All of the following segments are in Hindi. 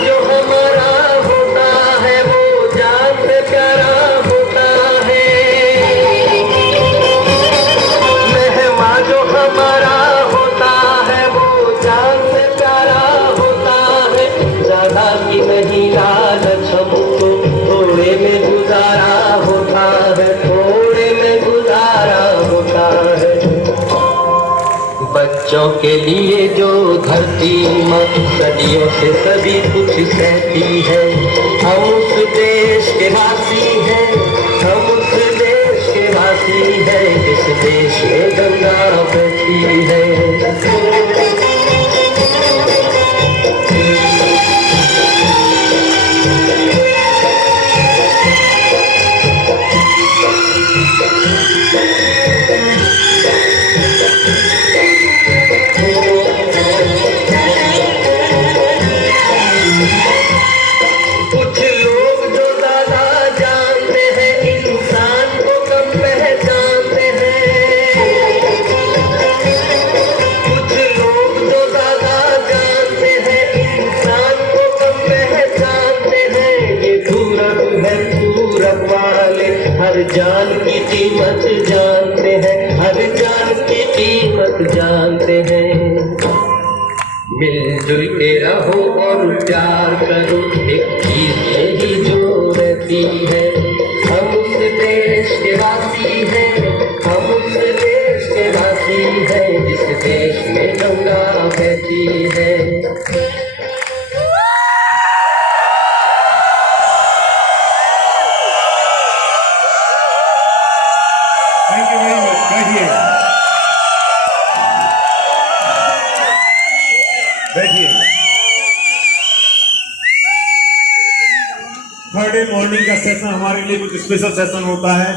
जो हमारा होता है वो जान से प्यारा होता है। मेहमान जो हमारा होता है वो जान से प्यारा होता है। ज्यादा की नहीं लालच हमको थोड़े में गुजारा होता है, थोड़े में गुजारा होता है। बच्चों के लिए जो धरती माँ सदियों से सभी कुछ सहती है। हम उस देश के वासी हैं, हम उस देश के वासी हैं जिस देश में गंगा बहती है। कुछ लोग जो ज्यादा जानते हैं इंसान को कम पहचानते हैं। कुछ लोग जो ज्यादा जानते हैं इंसान को कम पहचानते हैं। ये पूरब है पूरब वाले हर जान की कीमत जानते हैं, हर जान की कीमत जानते हैं। मिलजुल के रहो और प्यार करो, एक चीज यही जो रहती है। हम उस देश के वासी हैं, हम उस देश के वासी हैं जिस देश में गंगा बहती है। Thank you very much. बैठिए बैठिए। थर्डे मॉर्निंग का सेशन हमारे लिए कुछ स्पेशल सेशन होता है।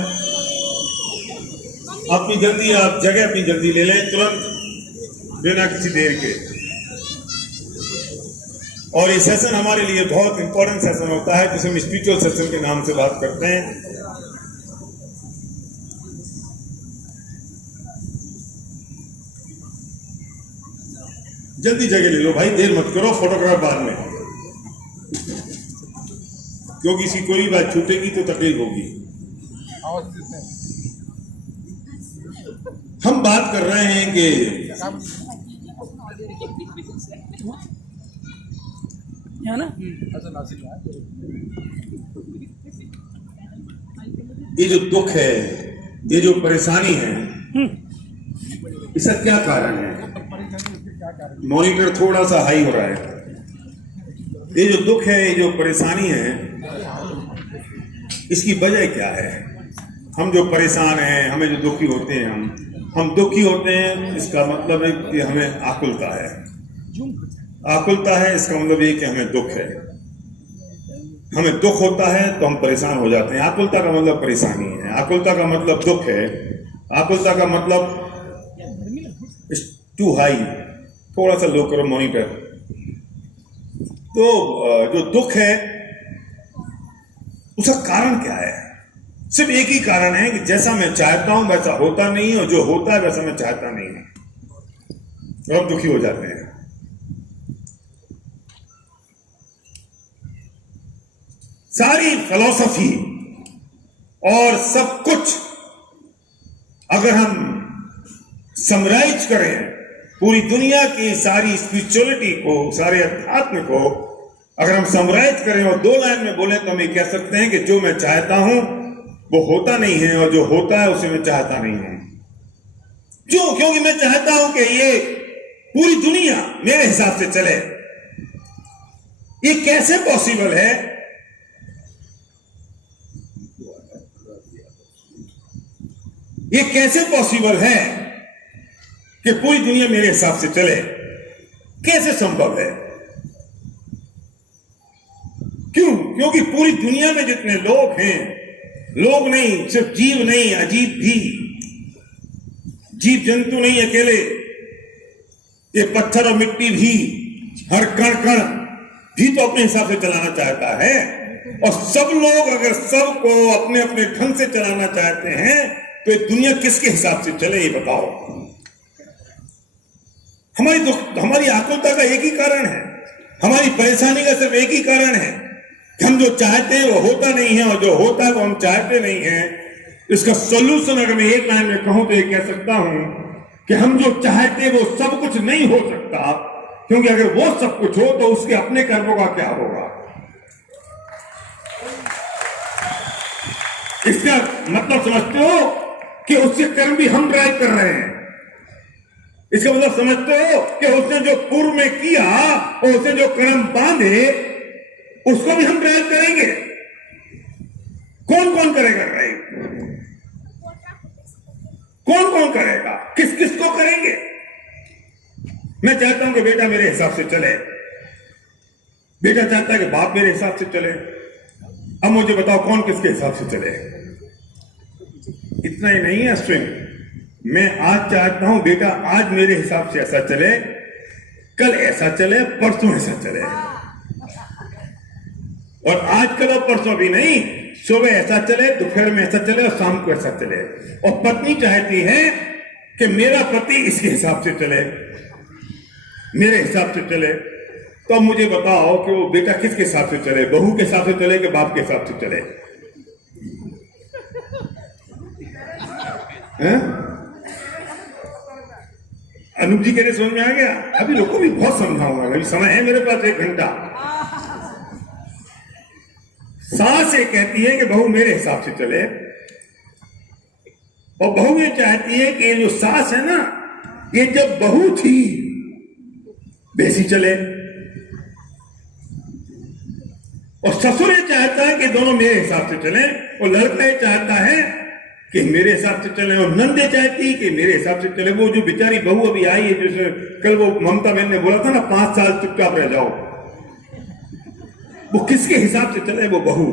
अपनी जल्दी आप जगह अपनी जल्दी ले लें, तुरंत बिना किसी देर के। और ये सेशन हमारे लिए बहुत इंपॉर्टेंट सेशन होता है जिसे हम स्पिरिचुअल सेशन के नाम से बात करते हैं। जल्दी जगह ले लो भाई, देर मत करो, फोटोग्राफ बाद में, क्योंकि इसी कोई बात छूटेगी तो तकलीफ होगी। हम बात कर रहे हैं कि ये जो दुख है, ये जो परेशानी है, इसका क्या कारण है? मॉनिटर थोड़ा सा हाई हो रहा है। ये जो दुख है, ये जो परेशानी है, इसकी वजह क्या है? हम जो परेशान हैं, हमें जो दुखी होते हैं, हम दुखी होते हैं, इसका मतलब है कि हमें आकुलता है। आकुलता है इसका मतलब ये कि हमें दुख है। हमें दुख होता है तो हम परेशान हो जाते हैं। आकुलता का मतलब परेशानी है, आकुलता का मतलब दुख है, आकुलता का मतलब टू हाई। थोड़ा सा लो करो मॉनिटर। तो जो दुख है उसका कारण क्या है? सिर्फ एक ही कारण है कि जैसा मैं चाहता हूं वैसा होता नहीं है, और जो होता है वैसा मैं चाहता नहीं हूं, और हम दुखी हो जाते हैं। सारी फिलॉसफी और सब कुछ अगर हम समराइज करें, पूरी दुनिया की सारी स्पिरिचुअलिटी को, सारे अध्यात्म को अगर हम समराइज करें और 2 लाइन में बोले तो हम ये कह सकते हैं कि जो मैं चाहता हूं वो होता नहीं है, और जो होता है उसे मैं चाहता नहीं हूं। क्यों? क्योंकि मैं चाहता हूं कि ये पूरी दुनिया मेरे हिसाब से चले। ये कैसे पॉसिबल है? ये कैसे पॉसिबल है कि पूरी दुनिया मेरे हिसाब से चले? कैसे संभव है? क्यों? क्योंकि पूरी दुनिया में जितने लोग हैं, लोग नहीं, सिर्फ जीव नहीं, अजीब भी, जीव जंतु नहीं अकेले, ये पत्थर और मिट्टी भी, हर कण कण भी तो अपने हिसाब से चलाना चाहता है। और सब लोग अगर सबको अपने अपने ढंग से चलाना चाहते हैं तो ये दुनिया किसके हिसाब से चले, ये बताओ। हमारी आकुलता का एक ही कारण है, हमारी परेशानी का सिर्फ एक ही कारण है कि हम जो चाहते हैं वो होता नहीं है, और जो होता है वो हम चाहते नहीं है। इसका सोल्यूशन अगर मैं एक लाइन में कहूं तो ये कह सकता हूं कि हम जो चाहते हैं वो सब कुछ नहीं हो सकता, क्योंकि अगर वो सब कुछ हो तो उसके अपने कर्मों का क्या होगा। इसका मतलब समझते हो कि उसके कर्म भी हम ड्राइव कर रहे हैं। इसका मतलब समझते हो कि उसने जो पूर्व में किया और उसने जो कर्म बांधे उसको भी हम ड्राइव करेंगे। कौन कौन करेगा ड्राइव? कौन कौन करेगा? किस किस को करेंगे? मैं चाहता हूं कि बेटा मेरे हिसाब से चले, बेटा चाहता है कि बाप मेरे हिसाब से चले। अब मुझे बताओ कौन किसके हिसाब से चले? इतना ही नहीं है स्विंग, मैं आज चाहता हूं बेटा आज मेरे हिसाब से ऐसा चले, कल ऐसा चले, परसों ऐसा चले, और आज कल और परसों भी नहीं, सुबह ऐसा चले, दोपहर में ऐसा चले और शाम को ऐसा चले। और पत्नी चाहती है कि मेरा पति इसके हिसाब से चले, मेरे हिसाब से चले। तो अब मुझे बताओ कि वो बेटा किसके हिसाब से चले? बहू के हिसाब से चले कि बाप के हिसाब से चले? अनूप जी कहने समझ में आ गया? अभी लोगों को भी बहुत समझाऊंगा, अभी समय है मेरे पास 1 घंटा। सास ये कहती है कि बहू मेरे हिसाब से चले, और बहू ये चाहती है कि ये जो सास है ना, ये जब बहू थी वैसी चले, और ससुर ये चाहता है कि दोनों मेरे हिसाब से चले, और लड़का ये चाहता है कि मेरे हिसाब से चले, और नंदे चाहती है कि मेरे हिसाब से चले। वो जो बेचारी बहू अभी आई है, जैसे कल वो ममता बहन ने बोला था ना 5 साल चुपचाप रह जाओ, वो किसके हिसाब से चले? वो बहू।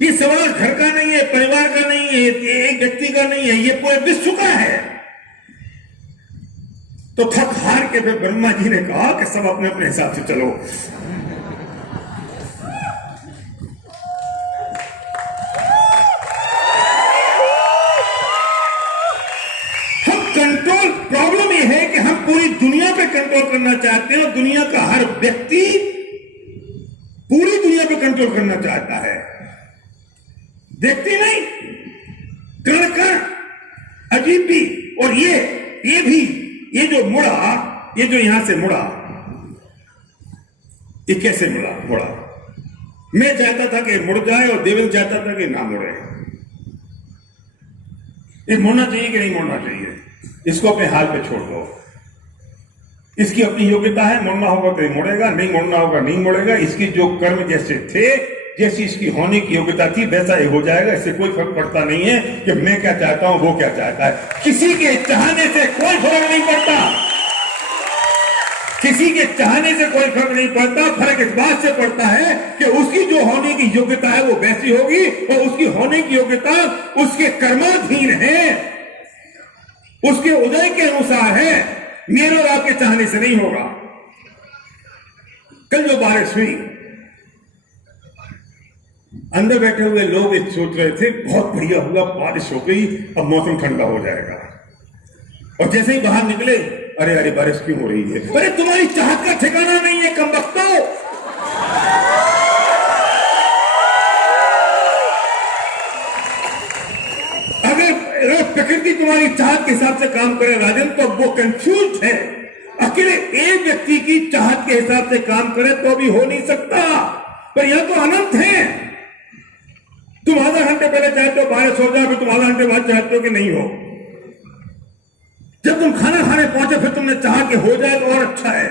ये सवाल घर का नहीं है, परिवार का नहीं है, एक व्यक्ति का नहीं है, ये पूरे विश्व का है। तो थक हार के फिर ब्रह्मा जी ने कहा कि सब अपने अपने हिसाब से चलो। कंट्रोल प्रॉब्लम यह है कि हम पूरी दुनिया पे कंट्रोल करना चाहते हैं, और दुनिया का हर व्यक्ति पूरी दुनिया पे कंट्रोल करना चाहता है। देखती नहीं, कण कण अजीब भी। और ये भी, ये जो मुड़ा, ये जो यहां से मुड़ा, ये कैसे मुड़ा? मैं चाहता था कि मुड़ जाए और देवेंद्र चाहता था कि ना मुड़े। ये मुड़ना चाहिए कि नहीं मुड़ना चाहिए? इसको अपने हाल पे छोड़ दो। इसकी अपनी योग्यता है, मुड़ना होगा तो मुड़ेगा, नहीं मुड़ना होगा नहीं मुड़ेगा। इसकी जो कर्म जैसे थे, जैसी इसकी होने की योग्यता थी, वैसा ही हो जाएगा। इससे कोई फर्क पड़ता नहीं है कि मैं क्या चाहता हूं, वो क्या चाहता है। किसी के चाहने से कोई फर्क नहीं पड़ता, किसी के चाहने से कोई फर्क नहीं पड़ता। फर्क इस बात से पड़ता है कि उसकी जो होने की योग्यता है वो वैसी होगी, और उसकी होने की योग्यता उसके कर्माधीन है, उसके उदय के अनुसार है, मेरे और आपके चाहने से नहीं होगा। कल जो बारिश हुई, अंदर बैठे हुए लोग सोच रहे थे बहुत बढ़िया हुआ, बारिश हो गई, अब मौसम ठंडा हो जाएगा। और जैसे ही बाहर निकले, अरे अरे बारिश क्यों हो रही है? अरे तुम्हारी चाहत का ठिकाना नहीं है कमबख्तो। अगर प्रकृति तुम्हारी चाहत के हिसाब से काम करे राजन, तो वो कंफ्यूज है। अकेले एक व्यक्ति की चाहत के हिसाब से काम करे तो भी हो नहीं सकता, पर यह तो अनंत है। तुम आधा घंटे पहले चाहते हो बारिश हो जाए, फिर तुम आधा घंटे बाद चाहते हो कि नहीं हो। जब तुम खाना खाने पहुंचे फिर तुमने चाहा कि हो जाए तो और अच्छा है,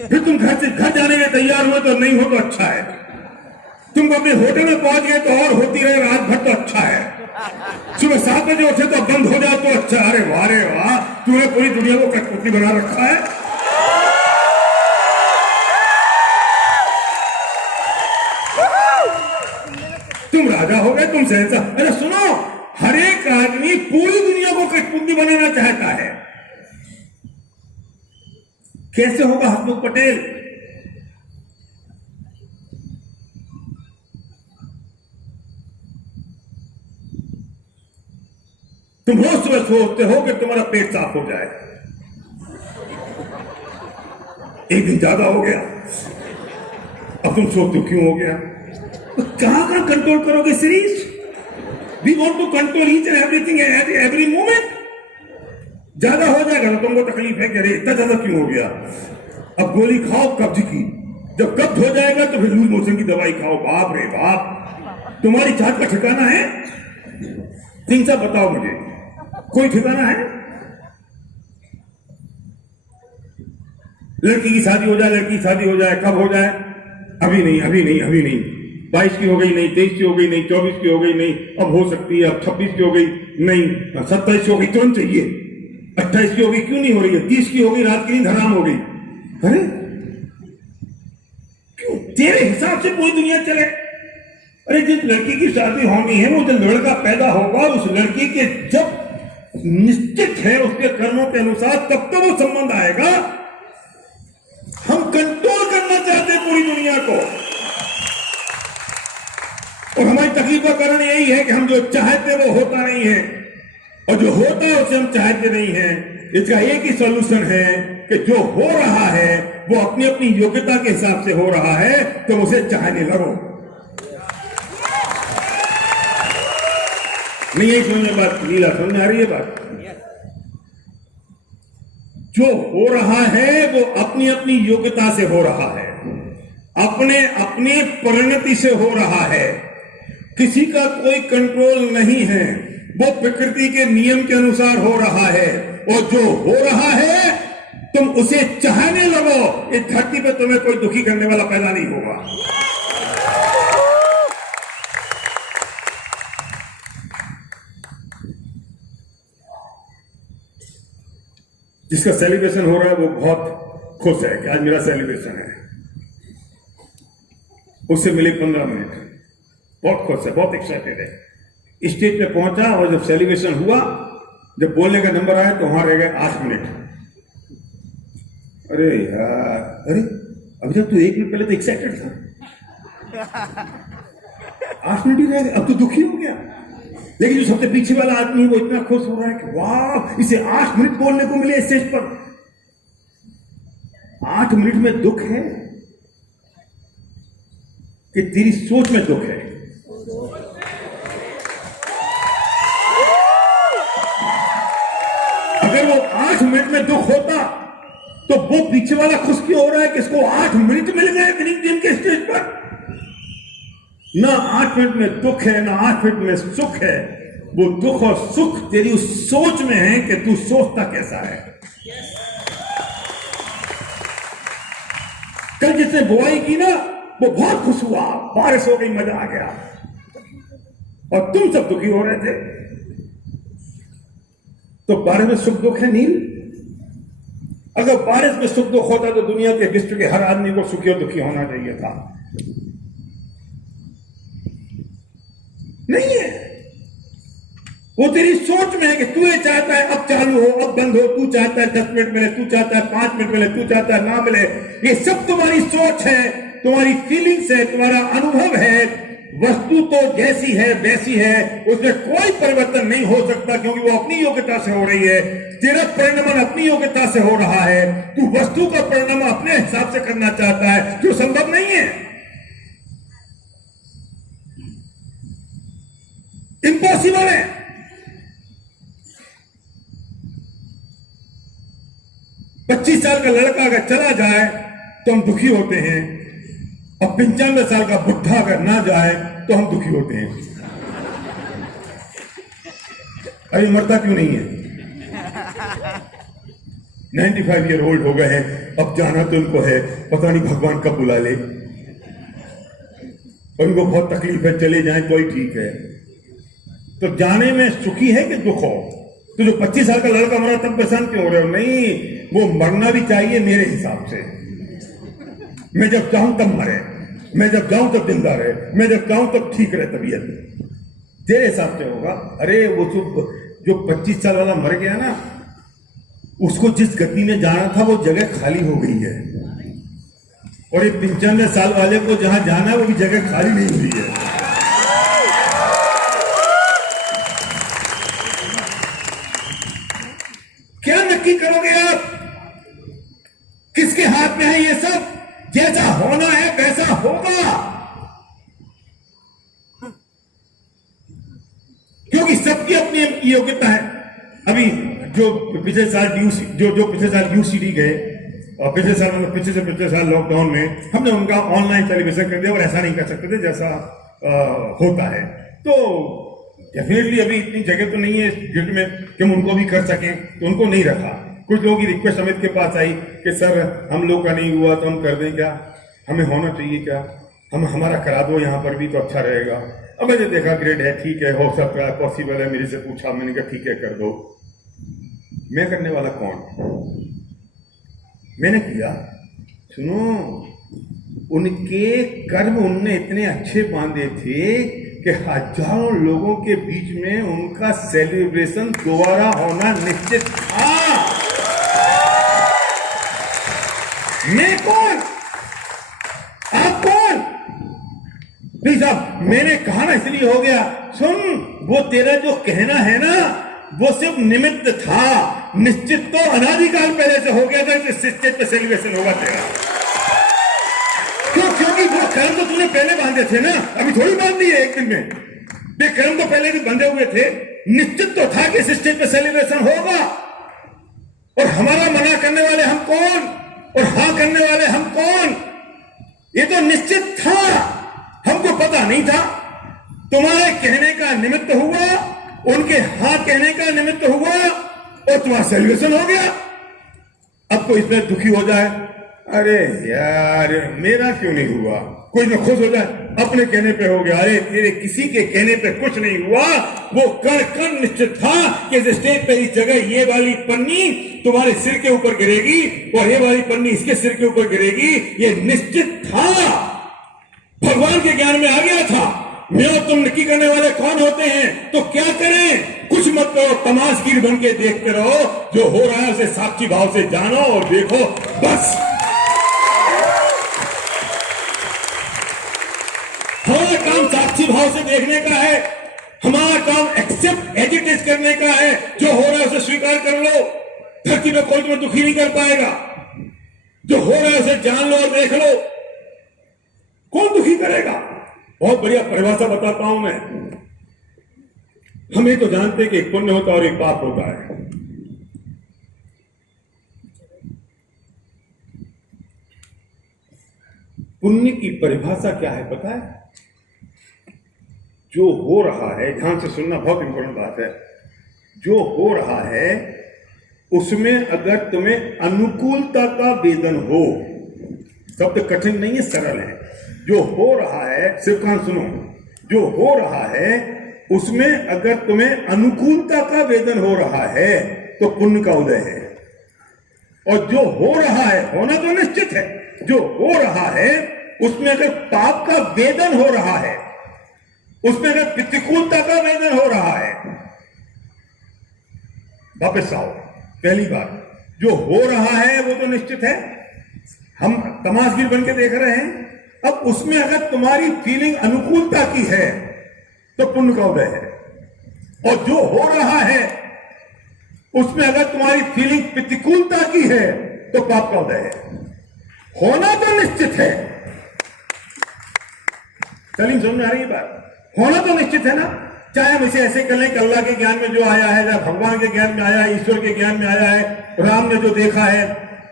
फिर तुम घर जाने के तैयार हुए तो नहीं हो तो अच्छा है, तुम अपने होटल में पहुंच गए तो और होती रहे रात भर तो अच्छा है, सुबह 7 बजे उठे तो बंद हो जाए तो अच्छा। अरे वाह रे वाह, तूने पूरी दुनिया को कठपुतली बना रखा है। तुम राजा हो गए, तुम शहंशाह। अरे सुनो, हर एक आदमी पूरी दुनिया को कठपुतली बनाना चाहता है। कैसे होगा हसमुख पटेल? तुम रोज सुबह सोचते हो कि तुम्हारा पेट साफ हो जाए, एक दिन ज्यादा हो गया, अब तुम सोचते हो क्यों हो गया। तो कहां कंट्रोल करोगे series? We want to control each and everything at every moment. ज्यादा हो जाएगा तो तुमको तकलीफ है कि अरे इतना ज्यादा क्यों हो गया। अब गोली खाओ कब्ज की, जब कब्ज हो जाएगा तो फिर लूज मोशन की दवाई खाओ। बाप रे बाप, तुम्हारी जात का ठिकाना है? तीन सा बताओ मुझे, कोई ठिकाना है? लड़की की शादी हो जाए, लड़की की शादी हो जाए, कब हो जाए? अभी नहीं, अभी नहीं, अभी नहीं। 22 की हो गई नहीं, 23 की हो गई नहीं, 24 की हो गई नहीं, अब हो सकती है, अब 26 की हो गई नहीं, 27 की हो गई, तुरंत चाहिए। 28 की हो गई, क्यों नहीं हो रही है? 30 की हो गई, रात की नींद हराम हो गई। अरे क्यों? तेरे हिसाब से पूरी दुनिया चले। अरे जिस लड़की की शादी होनी है, वो जो लड़का पैदा होगा, उस लड़की के जब निश्चित है उसके कर्मों के अनुसार, तब तो वो संबंध आएगा। हम कंट्रोल करना चाहते हैं पूरी दुनिया को, और हमारी तकलीफ का कारण यही है कि हम जो चाहते वो होता नहीं है, और जो होता है उसे हम चाहते नहीं हैं। इसका एक ही सॉल्यूशन है कि जो हो रहा है वो अपनी अपनी योग्यता के हिसाब से हो रहा है, तो उसे चाहने लगो। नहीं यही समझ में बात, लीला समझ में आ रही है बात? जो हो रहा है वो अपनी अपनी योग्यता से हो रहा है, अपने अपने परिणति से हो रहा है, किसी का कोई कंट्रोल नहीं है, वो प्रकृति के नियम के अनुसार हो रहा है। और जो हो रहा है तुम उसे चाहने लगो, इस धरती पे तुम्हें कोई दुखी करने वाला पैदा नहीं होगा। जिसका सेलिब्रेशन हो रहा है वो बहुत खुश है कि आज मेरा सेलिब्रेशन है, उससे मिले 15 मिनट, बहुत खुश है, बहुत एक्साइटेड है। स्टेज पे पहुंचा और जब सेलिब्रेशन हुआ, जब बोलने का नंबर आया तो वहां रह गए 8 मिनट। अरे यार, अरे अभी तक तो 1 मिनट पहले तो एक्साइटेड था, 8 मिनट ही रह गए, अब तो दुखी हो गया। लेकिन जो सबसे पीछे वाला आदमी है वो इतना खुश हो रहा है कि वाह, इसे 8 मिनट बोलने को मिले स्टेज पर। 8 मिनट में दुख है कि तेरी सोच में दुख है? अगर वो 8 मिनट में दुख होता तो वो पीछे वाला खुश क्यों हो रहा है कि इसको 8 मिनट मिल गए विनिंग टीम के स्टेज पर? ना 8 मिनट में दुख है, ना 8 मिनट में सुख है। वो दुख और सुख तेरी उस सोच में है कि तू सोचता कैसा है। कल जिसने बुआई की ना, वो बहुत खुश हुआ, बारिश हो गई, मजा आ गया, और तुम सब दुखी हो रहे थे। तो बारिश में सुख दुख है नील? अगर बारिश में सुख दुख होता तो दुनिया के विश्व के हर आदमी को सुखी और दुखी होना चाहिए था। नहीं है, वो तेरी सोच में है कि तू ये चाहता है अब चालू हो, अब बंद हो, तू चाहता है 10 मिनट मिले, तू चाहता है 5 मिनट मिले, तू चाहता है ना मिले। ये सब तुम्हारी सोच है, तुम्हारी फीलिंग्स है, तुम्हारा अनुभव है। वस्तु तो जैसी है वैसी है, उसमें कोई परिवर्तन नहीं हो सकता, क्योंकि वो अपनी योग्यता से हो रही है। तेरा परिणाम अपनी योग्यता से हो रहा है, तू वस्तु का परिणाम अपने हिसाब से करना चाहता है, जो संभव नहीं है, इम्पॉसिबल है। पच्चीस साल का लड़का अगर चला जाए तो हम दुखी होते हैं, और 95 साल का बुढ़ा अगर ना जाए तो हम दुखी होते हैं। अरे मरता क्यों नहीं है? 95 ईयर ओल्ड हो गए हैं, अब जाना तो उनको है, पता नहीं भगवान कब बुला ले, और उनको बहुत तकलीफ है, चले जाएं तो ही ठीक है। तो जाने में सुखी है कि दुख हो? तो जो 25 साल का लड़का मरा तब परेशान क्यों हो रहे हो? नहीं, वो मरना भी चाहिए मेरे हिसाब से। मैं जब चाहूं तब मरे, मैं जब जाऊं तब जिंदा रहे, मैं जब चाहूं तब ठीक रहे तबीयत, तेरे हिसाब से होगा। अरे वो जो 25 साल वाला मर गया ना, उसको जिस गति में जाना था वो जगह खाली हो गई है, और ये 95 साल वाले को जहां जाना है वो भी जगह खाली नहीं हुई है। क्या नक्की करोगे आप? किसके हाथ में है ये सब, जैसा होना है वैसा होगा, क्योंकि सबकी अपनी योग्यता है। अभी जो पिछले साल पिछले साल यूसीडी गए और पिछले साल लॉकडाउन में हमने उनका ऑनलाइन सेलिब्रेशन कर दिया, और ऐसा नहीं कर सकते थे जैसा होता है। तो डेफिनेटली अभी इतनी जगह तो नहीं है गिल्ड में कि हम उनको भी कर सकें, तो उनको नहीं रखा। कुछ लोगों की रिक्वेस्ट अमित के पास आई कि सर हम लोग का नहीं हुआ तो हम कर दें क्या, हमें होना चाहिए क्या, हमारा करा दो यहाँ पर भी तो अच्छा रहेगा। अब मैंने देखा ग्रेड है, ठीक है, हो सकता है, पॉसिबल है, मेरे से पूछा, मैंने कहा ठीक है कर दो। मैं करने वाला कौन, मैंने किया। सुनो, उनके कर्म उनने इतने अच्छे बांधे थे कि हजारों लोगों के बीच में उनका सेलिब्रेशन दोबारा होना निश्चित था। मैं कौन, आप कौन? नहीं साहब, मैंने कहा ना इसलिए हो गया। सुन, वो तेरा जो कहना है ना वो सिर्फ निमित्त था, निश्चित तो अनादिकाल पहले से हो गया था कि निश्चित पे सेलिब्रेशन होगा तेरा। क्योंकि वो कर्म तो तूने पहले बांधे थे ना, अभी थोड़ी बांध दिए एक दिन में। ये कर्म तो पहले भी बंधे हुए थे, निश्चित तो था कि निश्चित पे सेलिब्रेशन होगा। और हमारा मना करने वाले हम कौन और हाँ करने वाले हम कौन? ये तो निश्चित था, हमको पता नहीं था। तुम्हारे कहने का निमित्त हुआ, उनके हाँ कहने का निमित्त हुआ, और तुम्हारा सेलिब्रेशन हो गया। अब कोई इसमें दुखी हो जाए, अरे यार मेरा क्यों नहीं हुआ, कोई ना खुश हो जाए, अपने कहने पे हो गया। अरे तेरे किसी के कहने पे कुछ नहीं हुआ, वो कण कण निश्चित था कि इस स्टेज पे इस जगह ये वाली पन्नी तुम्हारे सिर के ऊपर गिरेगी और ये वाली पन्नी इसके सिर के ऊपर गिरेगी, ये निश्चित था। भगवान के ज्ञान में आ गया था। मैं और तुम नक्की करने वाले कौन होते हैं, तो क्या करें, कुछ मत करो, तमाशगीर बन के देखते रहो। जो हो रहा है उसे साक्षी भाव से जानो और देखो, बस। हमारा काम साक्षी भाव से देखने का है, हमारा काम एक्सेप्ट एजिटेट करने का है। जो हो रहा है उसे स्वीकार कर लो, धरती में कोई तुम्हें दुखी नहीं कर पाएगा। जो हो रहा है उसे जान लो और देख लो, कौन दुखी करेगा। बहुत बढ़िया परिभाषा बताता हूं मैं। हम ये तो जानते हैं कि एक पुण्य होता है और एक पाप होता है। पुण्य की परिभाषा क्या है पता है? जो हो रहा है, ध्यान से सुनना, बहुत इंपॉर्टेंट बात है। जो हो रहा है उसमें अगर तुम्हें अनुकूलता का वेदन हो, शब्द कठिन नहीं है, सरल है। जो हो रहा है, सिर्फ कान सुनो, जो हो रहा है उसमें अगर तुम्हें अनुकूलता का वेदन हो रहा है तो पुण्य का उदय है। और जो हो रहा है, होना तो निश्चित है, जो हो रहा है उसमें अगर पाप का वेदन हो रहा है, उसमें अगर प्रतिकूलता का वेदन हो रहा है, वापस आओ। पहली बात, जो हो रहा है वो तो निश्चित है, हम तमाशगीर बन के देख रहे हैं। अब उसमें अगर तुम्हारी फीलिंग अनुकूलता की है तो पुण्य का उदय है, और जो हो रहा है उसमें अगर तुम्हारी फीलिंग प्रतिकूलता की है तो पाप का उदय है। होना तो निश्चित है, सलीम समझ आ रही है बात? होना तो निश्चित है ना। चाहे हम इसे ऐसे कर लें कि अल्लाह के ज्ञान में जो आया है, या भगवान के ज्ञान में आया है, ईश्वर के ज्ञान में आया है, राम ने जो देखा है,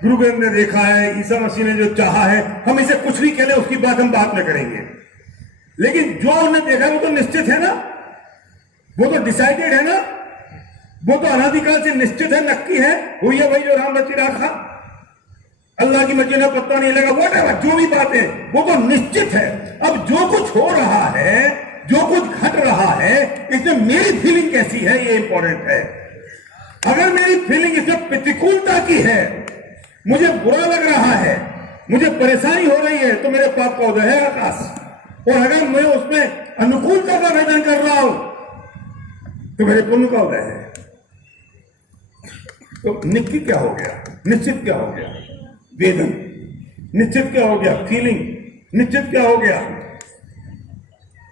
गुरु ग्रंथ ने देखा है, ईसा मसीह ने जो चाहा है, हम इसे कुछ भी कह लें, उसकी बात हम बाद में करेंगे। लेकिन जो उन्होंने देखा वो तो निश्चित है ना, वो तो डिसाइडेड है ना, वो तो अनादिकाल से निश्चित है, नक्की है, हुई है वही जो राम रचि रखा। अल्लाह की मर्जी ना पत्ता नहीं लगा, व्हाटएवर जो भी बात है वो तो निश्चित है। अब जो कुछ हो रहा है, जो कुछ घट रहा है, इसमें मेरी फीलिंग कैसी है ये इंपॉर्टेंट है। अगर मेरी फीलिंग इसमें प्रतिकूलता की है, मुझे बुरा लग रहा है, मुझे परेशानी हो रही है, तो मेरे पाप का उदय है आकाश। और अगर मैं उसमें अनुकूलता का वेदन कर रहा हूं तो मेरे पुण्य का उदय है। तो निश्चित क्या हो गया, निश्चित क्या हो गया, वेदन। निश्चित क्या हो गया, फीलिंग। निश्चित क्या हो गया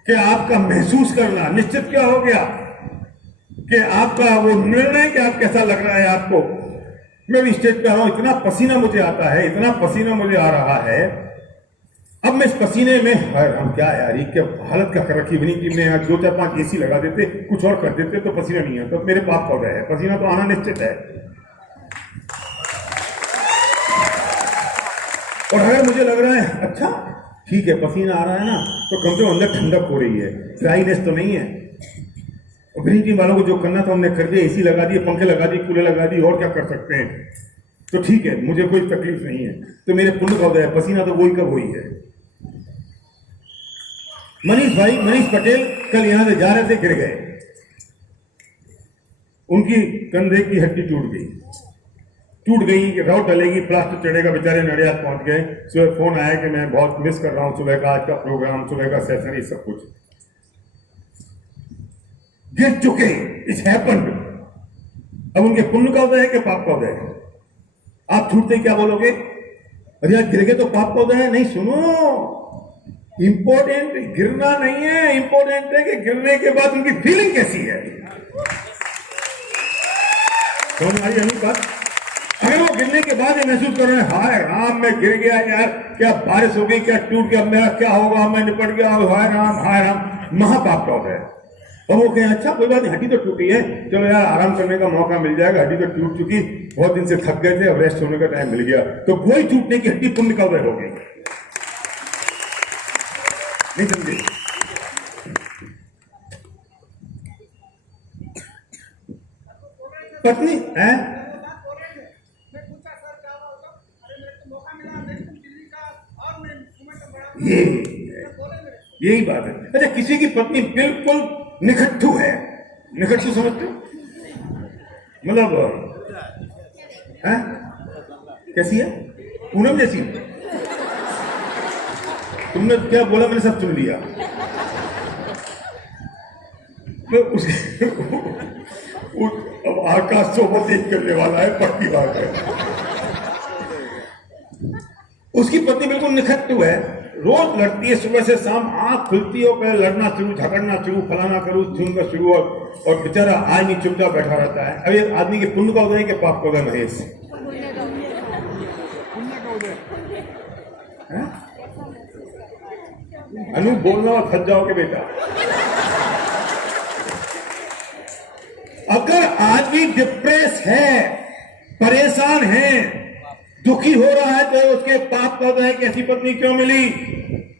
कि आपका महसूस करना। निश्चित क्या हो गया कि आपका वो निर्णय कि आप कैसा लग रहा है आपको। मैं भी स्टेज पे आ रहा हूं, इतना पसीना मुझे आता है, इतना पसीना मुझे आ रहा है। अब मैं इस पसीने में हम क्या यार, ये क्या हालत क्या कर रखी बनी कि मैं यहाँ 2-4-5 एसी लगा देते, कुछ और कर देते तो पसीना नहीं आता। तो मेरे पाप हो गए है, पसीना तो आना निश्चित है। और अगर मुझे लग रहा है अच्छा ठीक है पसीना आ रहा है ना, तो कम से कम अंदर ठंडक हो रही है, ड्राईनेस तो नहीं है। और ग्रीन टी वालों को जो करना था हमने कर दिया, एसी लगा दिए, पंखे लगा दिए, कूलर लगा दिए, और क्या कर सकते हैं। तो ठीक है, मुझे कोई तकलीफ नहीं है। तो मेरे पुण्य का उदय है, पसीना तो वही का वही है। मनीष पटेल कल यहां से जा रहे थे, गिर गए, उनकी कंधे की हड्डी टूट गई, राउट डलेगी, प्लास्टर चढ़ेगा, बेचारे नडियाद पहुंच गए। सुबह फोन आया कि मैं बहुत मिस कर रहा हूं सुबह का आज का प्रोग्राम, सुबह का सेशन, ये सब कुछ गिर चुके, इट्स हैपेंड। अब उनके पुण्य का उदय है कि पाप का उदय है? आप छूटते क्या बोलोगे? अरे यार गिर गए तो पाप का उदय है? नहीं, सुनो, इंपॉर्टेंट गिरना नहीं है, इंपॉर्टेंट है कि गिरने के बाद उनकी फीलिंग कैसी है। समझ आई अभी बात? अगर वो गिरने के बाद ये महसूस कर रहे हैं हाय राम मैं गिर गया यार, क्या बारिश हो गई, क्या टूट गया, मेरा क्या होगा, मैं निपट गया, हाय राम, महापाप का होता है। और वो कहें अच्छा कोई बात नहीं, हड्डी तो टूटी है, चलो यार आराम करने का मौका मिल जाएगा, हड्डी तो टूट चुकी, बहुत दिन से थक गए थे, अब रेस्ट होने का टाइम मिल गया। तो कोई टूटने की हड्डी पुण्य का उदय हो गई। नहीं समझे? पत्नी है यही बात है। अच्छा किसी की पत्नी बिल्कुल निखट्टू है, निखट्टू समझते हो? मतलब है कैसी है? पूनम जैसी। तुमने क्या बोला मैंने सब सुन लिया। तो अब आकाश सोबत देख करने वाला है, पक्की बात है। उसकी पत्नी बिल्कुल निखट्टू है, रोज लड़ती है सुबह से शाम, आंख खुलती है पहले लड़ना शुरू, झगड़ना शुरू, फलाना करूँ झूमना शुरू, और बेचारा आज नहीं चुपचाप बैठा रहता है। अब ये आदमी के पुण्य का उदय के पाप का उदय? महेश अनु बोलना और फंस जाओगे बेटा। अगर आदमी डिप्रेस है, परेशान है, दुखी हो रहा है, तो उसके पाप का उदय है कि ऐसी पत्नी क्यों मिली।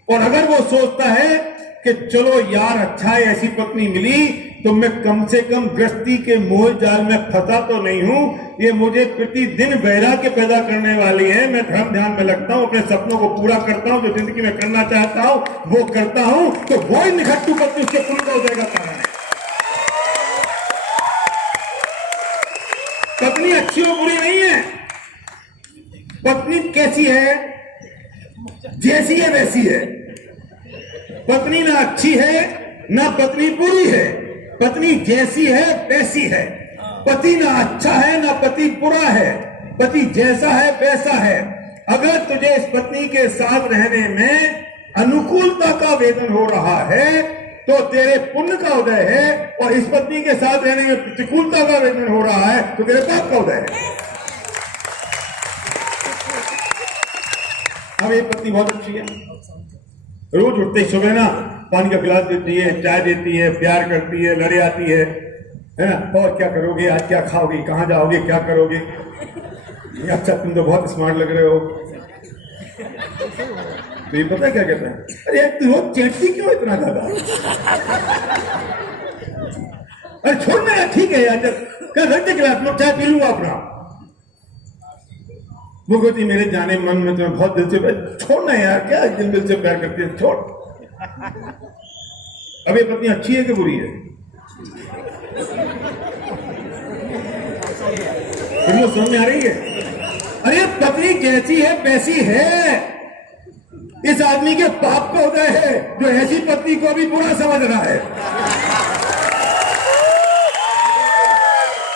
और अगर वो सोचता है कि चलो यार अच्छा है ऐसी पत्नी मिली, तो मैं कम से कम गृहस्थी के मोह जाल में फंसा तो नहीं हूं, ये मुझे प्रतिदिन वैराग्य पैदा करने वाली है, मैं धर्म ध्यान में लगता हूं, अपने सपनों को पूरा करता हूं, जो जिंदगी में करना चाहता हूं वो करता हूं, तो वो ही निखट्टू पत्नी उसके पुण्य का उदय का कारण है। पत्नी अच्छी और बुरी नहीं है, पत्नी कैसी है, जैसी है वैसी है। पत्नी ना अच्छी है ना पत्नी बुरी है, पत्नी जैसी है वैसी है। पति ना अच्छा है ना पति बुरा है, पति जैसा है वैसा है। अगर तुझे इस पत्नी के साथ रहने में अनुकूलता का वेदन हो रहा है तो तेरे पुण्य का उदय है, और इस पत्नी के साथ रहने में प्रतिकूलता का वेदन हो रहा है तो तेरे पाप का उदय है। अब ये पत्नी बहुत अच्छी है, रोज उठते ही सुबह ना पानी का गिलास देती है, चाय देती है, प्यार करती है, लड़े आती है ना। और क्या करोगे आज, क्या खाओगे, कहाँ जाओगे, क्या करोगे? अच्छा तुम तो बहुत स्मार्ट लग रहे हो। तो ये पता क्या कहता है, अरे यार तू रोज चेटती क्यों इतना ज्यादा? अरे छोड़ना यार, ठीक है यार, क्या घंटे गिलास में चाय पी लूंगा अपना। वो कहती मेरे जाने मन में तुम्हें बहुत दिल से, छोड़ना यार, क्या दिल से प्यार करती है, छोड़। अब ये पत्नी अच्छी है कि बुरी है? तो समझ में आ रही है? अरे पत्नी जैसी है वैसी है। इस आदमी के पाप का उदय है जो ऐसी पत्नी को भी बुरा समझ रहा है।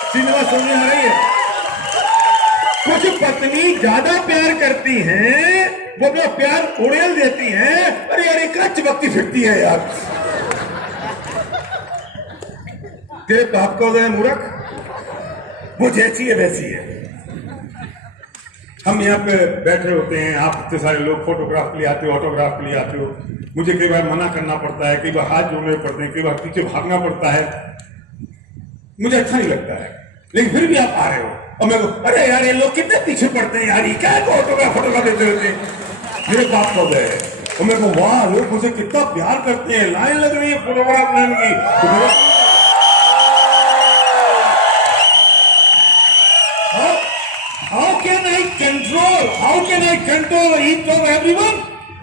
सिनेमा समझ में आ रही है? कुछ पत्नी ज्यादा प्यार करती हैं, वो अपना प्यार उड़ेल देती हैं, अरे यार क्या चिपकती फिरती है यार। तेरे पाप का उदय मूर्ख, वो जैसी है वैसी है। हम यहाँ पे बैठे होते हैं, आप इतने सारे लोग फोटोग्राफ के लिए आते हो, ऑटोग्राफ के लिए आते हो, मुझे कई बार मना करना पड़ता है, कई बार हाथ जोड़ने पड़ते हैं, कई बार पीछे भागना पड़ता है, मुझे अच्छा नहीं लगता है, लेकिन फिर भी आप आ रहे हो और मैं अरे यार ये लोग कितने पीछे पड़ते हैं यार, ये क्या है फोटोग्राफ लेते रहते हैं, मेरे बाप को गए और मैं को वाह लोग मुझे कितना प्यार करते हैं, लाइन लग रही है फोटोग्राफ लेने की। How can I control each of everyone?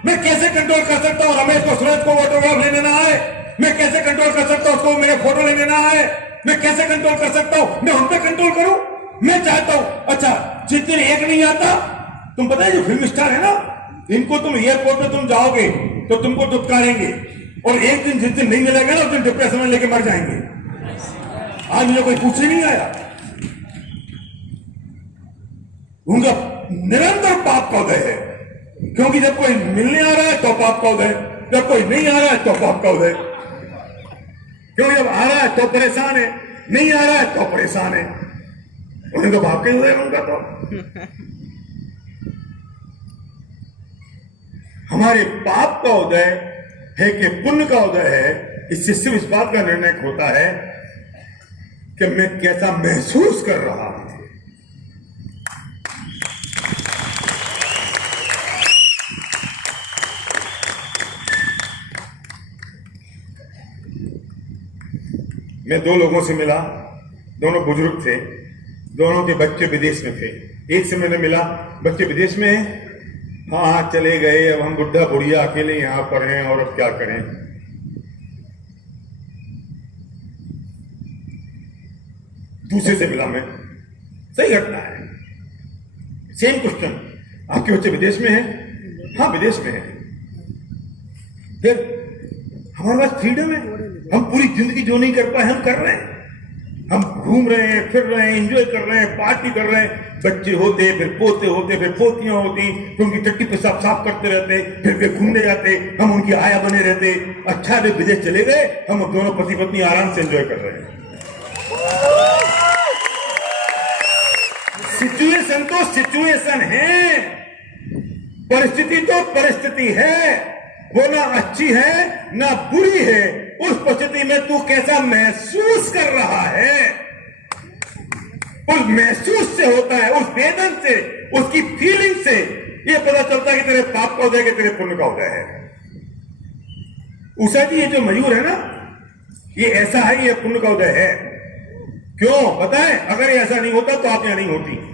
मैं कैसे कंट्रोल कर सकता हूँ रमेश को, सूरज को ऑटोग्राफ लेने ना आए, मैं कैसे कंट्रोल कर सकता हूँ उसको मेरे फोटो लेने ना आए, मैं कैसे कंट्रोल कर सकता हूँ, मैं उन पर कंट्रोल करूँ, मैं चाहता हूँ अच्छा जिस दिन एक नहीं आता, तुम पता है जो फिल्म स्टार है ना, इनको तुम एयरपोर्ट पे तुम जाओगे तो तुमको दुत्कारेंगे और एक दिन जिस दिन नहीं मिलेगा ना उस दिन डिप्रेशन में लेके मर जाएंगे। आज मुझे कोई पूछने नहीं आया, उनका निरंतर पाप का उदय है, क्योंकि जब कोई मिलने आ रहा है तो पाप का उदय, जब कोई नहीं आ रहा है तो पाप का उदय, क्योंकि जब आ रहा है तो परेशान है, नहीं आ रहा है तो परेशान है, उन्हें तो पाप का उदय है उनका। तो हमारे पाप का उदय है कि पुण्य का उदय है, इससे सिर्फ इस बात का निर्णय होता है कि मैं कैसा महसूस कर रहा हूं। मैं दो लोगों से मिला, दोनों बुजुर्ग थे, दोनों के बच्चे विदेश में थे। एक से मैंने मिला, बच्चे विदेश में हैं, हाँ चले गए, अब हम बुढ़ा बुढ़िया अकेले यहां पर हैं और अब क्या करें। दूसरे से मिला मैं, सही घटना है, सेम क्वेश्चन, आपके बच्चे विदेश में हैं? हाँ विदेश में हैं। फिर हमारे पास फ्रीडम है, हम पूरी जिंदगी जो नहीं कर पाए हम कर रहे हैं, हम घूम रहे हैं, फिर रहे हैं, एंजॉय कर रहे हैं, पार्टी कर रहे हैं, बच्चे होते फिर पोते होते फिर पोतियां होती, फिर उनकी टट्टी पेशाब साफ करते रहते, फिर वे घूमने जाते, हम उनकी आया बने रहते। अच्छा वे विदेश चले गए, हम दोनों पति पत्नी आराम से एंजॉय कर रहे हैं। सिचुएशन तो सिचुएशन है, परिस्थिति तो परिस्थिति है, वो ना अच्छी है ना बुरी है, उस परिस्थिति में तू कैसा महसूस कर रहा है, उस महसूस से होता है, उस वेदन से, उसकी फीलिंग से ये पता चलता है कि तेरे पाप का उदय है कि तेरे पुण्य का उदय है। उषा जी ये जो मयूर है ना, ये ऐसा है, ये पुण्य का उदय है। क्यों पता है? अगर ये ऐसा नहीं होता तो आप यहां नहीं होती।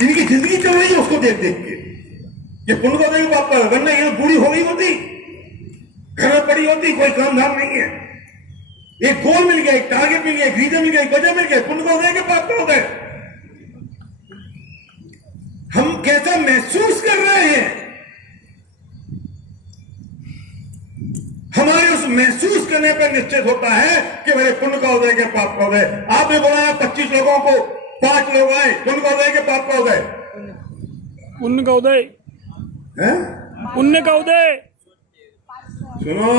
इनकी जिंदगी चल रही है उसको देख देख के, ये पुण्य का उदय पाप का, वरना ये बूढ़ी हो गई होती, घर में पड़ी होती, कोई काम धाम नहीं है, एक गोल मिल गया, एक टारगेट मिल गया, एक रीजन मिल गया, एक वजह मिल गया, पुण्य का उदय के पाप का उदय। हम कैसा महसूस कर रहे हैं, हमारे उस महसूस करने पर निश्चित होता है कि मेरे पुण्य का उदय के पाप का उदय। आपने बोला 25 लोगों को 5 लोग आए, पुण्य का उदय के पाप का उदय, पुण्य का उदय है, पुण्य का उदय। सुनो,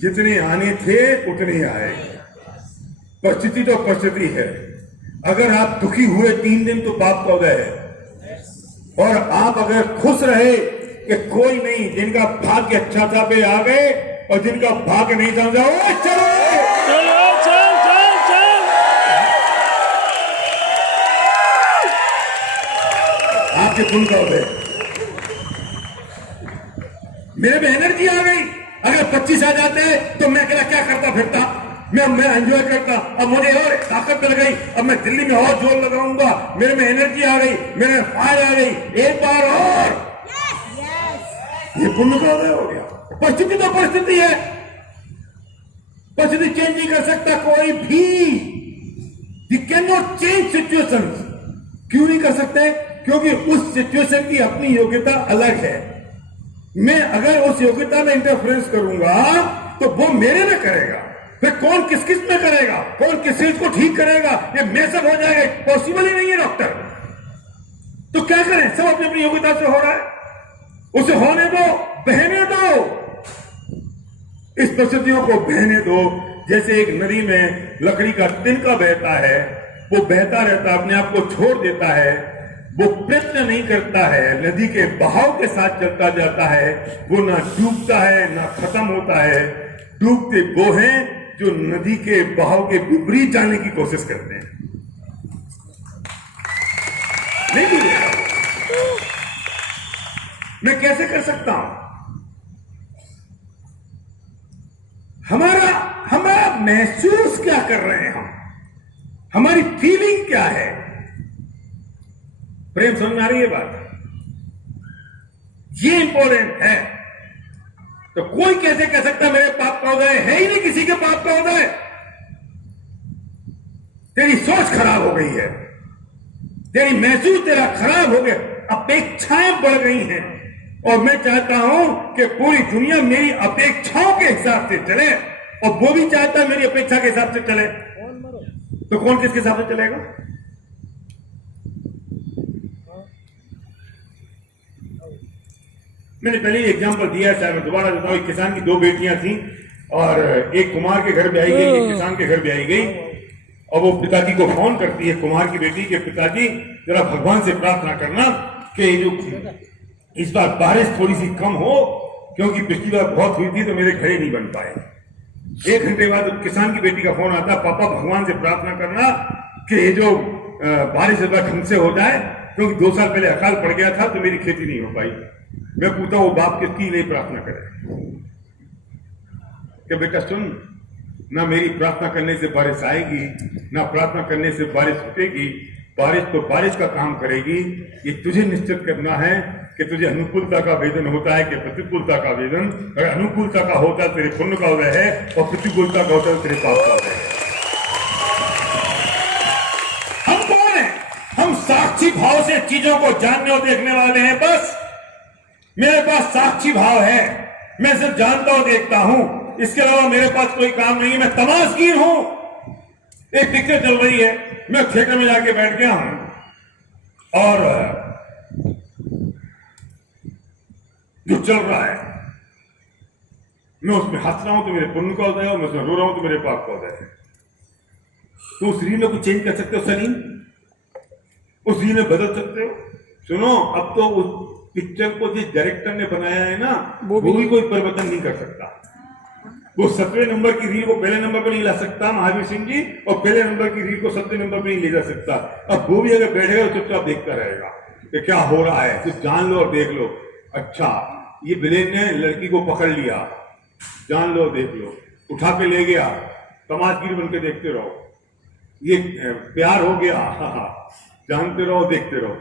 जितने आने थे उतने आए, परिस्थिति तो परिस्थिति है। अगर आप दुखी हुए 3 दिन तो पाप का उदय है, और आप अगर खुश रहे कि कोई नहीं, जिनका भाग्य अच्छा था वे आ गए और जिनका भाग्य नहीं समझा वो चलो चलो चल चल चल। आपके पुण्य का उदय। मेरे में एनर्जी आ गई, अगर 25 आ जाते तो मैं क्या करता फिरता, मैं एंजॉय करता। अब मुझे और ताकत मिल गई, अब मैं दिल्ली में और जोर लगाऊंगा, मेरे में एनर्जी आ गई, मेरे में फायर आ गई, एक बार और ये पुण्य का उदय हो गया। परिस्थिति तो परिस्थिति है, परिस्थिति चेंज नहीं कर सकता कोई भी। You can not change situation. क्यों नहीं कर सकते? क्योंकि उस सिचुएशन की अपनी योग्यता अलग है। मैं अगर उस योग्यता में इंटरफेरेंस करूंगा तो वो मेरे में करेगा, फिर कौन किस किस में करेगा, कौन किस चीज को ठीक करेगा, ये मैसअप हो जाएगा, पॉसिबल ही नहीं है डॉक्टर। तो क्या करें, सब अपनी अपनी योग्यता से हो रहा है, उसे होने दो, बहने दो, इस परिस्थितियों को बहने दो, जैसे एक नदी में लकड़ी का तिनका बहता है, वो बहता रहता है, अपने आप को छोड़ देता है, वो प्रयत्न नहीं करता है, नदी के बहाव के साथ चलता जाता है, वो ना डूबता है ना खत्म होता है। डूबते वो हैं जो नदी के बहाव के विपरीत जाने की कोशिश करते हैं। नहीं डूबेगा। मैं कैसे कर सकता हूं? हमारा महसूस क्या कर रहे हैं हम, हमारी फीलिंग क्या है? प्रेम समझ में आ रही है बात? ये इंपॉर्टेंट है। तो कोई कैसे कह सकता मेरे पाप का उदय है ही नहीं, किसी के पाप का उदय। तेरी सोच खराब हो गई है, तेरी महसूस तेरा खराब हो गया, अपेक्षाएं बढ़ गई हैं। और मैं चाहता हूं कि पूरी दुनिया मेरी अपेक्षाओं के हिसाब से चले, और वो भी चाहता है मेरी अपेक्षा के हिसाब से चले। तो कौन किसके हिसाब से चलेगा? मैंने पहले एग्जांपल दिया है, मैं दोबारा बताऊं। एक किसान की 2 बेटियां थी, और एक कुमार के घर ब्याई गई, एक किसान के घर ब्याई गई। और वो पिताजी को फोन करती है, कुमार की बेटी के पिताजी जरा भगवान से प्रार्थना करना कि जो इस बार बारिश थोड़ी सी कम हो, क्योंकि पिछली बार बहुत हुई थी तो मेरे घरे नहीं बन पाए। 1 घंटे बाद किसान की बेटी का फोन आता, पापा भगवान से प्रार्थना करना कि ये जो बारिश इस बार ढंग से हो जाए, क्योंकि 2 साल पहले अकाल पड़ गया था तो मेरी खेती नहीं हो पाई। मैं पूछता हूं वो बाप किसकी लिए प्रार्थना करे? कि बेटा सुन, ना मेरी प्रार्थना करने से बारिश आएगी, ना प्रार्थना करने से बारिश रुकेगी। बारिश तो बारिश का काम करेगी। ये तुझे निश्चित करना है कि तुझे अनुकूलता का वेदन होता है कि प्रतिकूलता का वेदन। अगर अनुकूलता का होता है तेरे पुण्य का उदय है, और प्रतिकूलता का होता है तेरे पाप का उदय है। हम कौन है? हम साक्षी भाव से चीजों को जानने और देखने वाले हैं। बस मेरे पास साक्षी भाव है, मैं सिर्फ जानता हूं, देखता हूं, इसके अलावा मेरे पास कोई काम नहीं है। मैं तमाशगीर हूं। एक पिक्चर चल रही है, मैं थिएटर में जाके बैठ गया हूं, और जो चल रहा है मैं उसमें हंस रहा हूं तो मेरे पुण्य का उदय है, मैं उसमें रो रहा हूं तो मेरे पाप का उदय है। तो उस रील में कुछ चेंज कर सकते हो? सलीम, उस रील में बदल सकते हो? सुनो, अब तो उस पिक्चर को जिस डायरेक्टर ने बनाया है ना, वो भी कोई परिवर्तन नहीं कर सकता। वो 7वें नंबर की रील को पहले नंबर पर नहीं ला सकता महावीर सिंह जी, और पहले नंबर की रील को 7वें नंबर पर नहीं ले जा सकता। अब वो भी अगर बैठेगा तो चुपचाप देखता रहेगा कि क्या हो रहा है, सिर्फ जान लो और देख लो। अच्छा, ये विलेन ने लड़की को पकड़ लिया, जान लो देख लो, उठा के ले गया, तमाशगीर बन के देखते रहो। ये प्यार हो गया, जानते रहो, देखते रहो।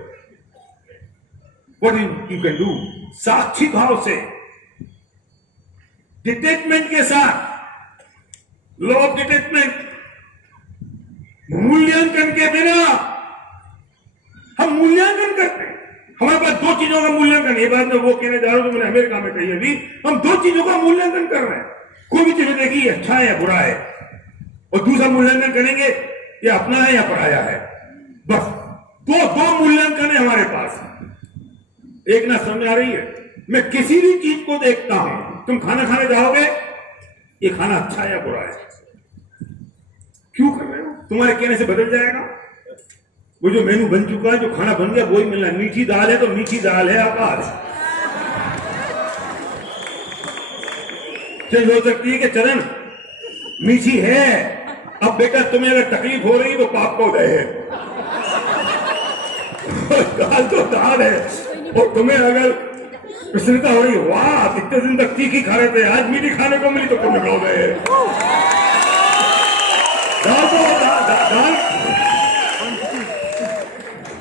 What you can do? साक्षी भाव से, डिटेचमेंट के साथ, लॉ ऑफ डिटेचमेंट, मूल्यांकन के बिना। हम मूल्यांकन करते हैं। हमारे पास 2 चीजों का मूल्यांकन, ये बात मैं वो कहने जा रहा हूं तो मैंने अमेरिका में कही अभी, हम 2 चीजों का मूल्यांकन कर रहे हैं। कोई भी चीज देखिए अच्छा है या बुरा है, और दूसरा मूल्यांकन करेंगे ये अपना है या पराया है। बस दो मूल्यांकन है हमारे पास। एक ना समझ आ रही है? मैं किसी भी चीज को देखता हूं, तुम खाना खाने जाओगे, ये खाना अच्छा है या बुरा है, क्यों कर रहे हो? तुम्हारे कहने से बदल जाएगा। वो जो मेनू बन चुका है, जो खाना बन गया वही मिलना है। मीठी दाल है तो मीठी दाल है, आकाश चेंज हो सकती है कि चरण मीठी है। अब बेटा तुम्हें अगर तकलीफ हो रही तो पाप का उदय है। दाल तो दाल है, और तुम्हें अगर प्रसन्नता हो रही, वाह इतने दिन तक तीखी खा रहे थे, आज मीठी खाने को मिली तो पुण्य का उदय है।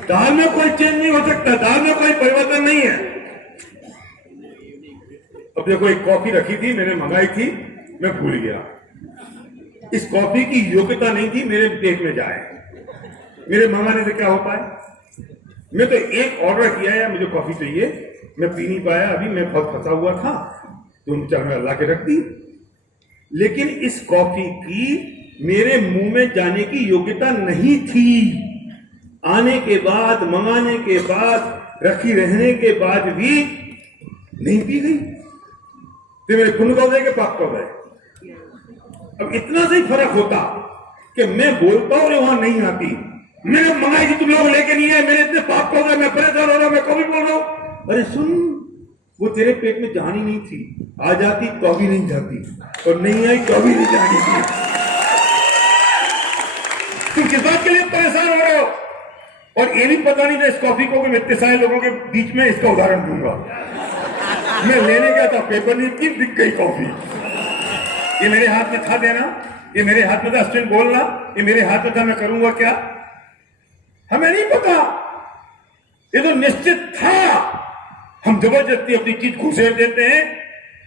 दाल में कोई चेंज नहीं हो सकता, दाल में कोई परिवर्तन नहीं है। अब देखो, एक कॉफी रखी थी, मैंने मंगाई थी, मैं भूल गया। इस कॉफी की योग्यता नहीं थी मेरे पेट में जाए। मेरे मंगाने से क्या होता है? मैं तो एक ऑर्डर किया है, मुझे कॉफी चाहिए, मैं पी नहीं पाया, अभी मैं बहुत फंसा हुआ था, तो चल मैं ला के रख दी। लेकिन इस कॉफी की मेरे मुंह में जाने की योग्यता नहीं थी। आने के बाद, मंगाने के बाद, रखी रहने के बाद भी नहीं पी गई। तो मेरे पुण्य का उदय के पाप का उदय? अब इतना से ही फर्क होता कि मैं बोलता हूं और वहां नहीं आती। मैंने मंगाई थी, तुम लोग लेके नहीं आए, मेरे इतने पाप हो गए, मैं परेशान हो रहा हूं, मैं कभी बोल रहा हूं। अरे सुन, वो तेरे पेट में जानी नहीं थी, आ जाती तो भी नहीं जाती, और नहीं आई तो भी नहीं जानी थी। तुम किस बात के लिए परेशान हो रहे हो? और ये भी पता नहीं था इस कॉफी को, मैं इतने सारे लोगों के बीच में इसका उदाहरण दूंगा। मैं लेने गया था, पेपर नहीं थी, दिख गई कॉफी। ये मेरे हाथ में था देना, ये मेरे हाथ में था स्टूडेंट बोलना, ये मेरे हाथ में था मैं करूंगा क्या? हमें नहीं पता, ये तो निश्चित था। हम जबरदस्ती अपनी चीज घुसेड़ देते हैं,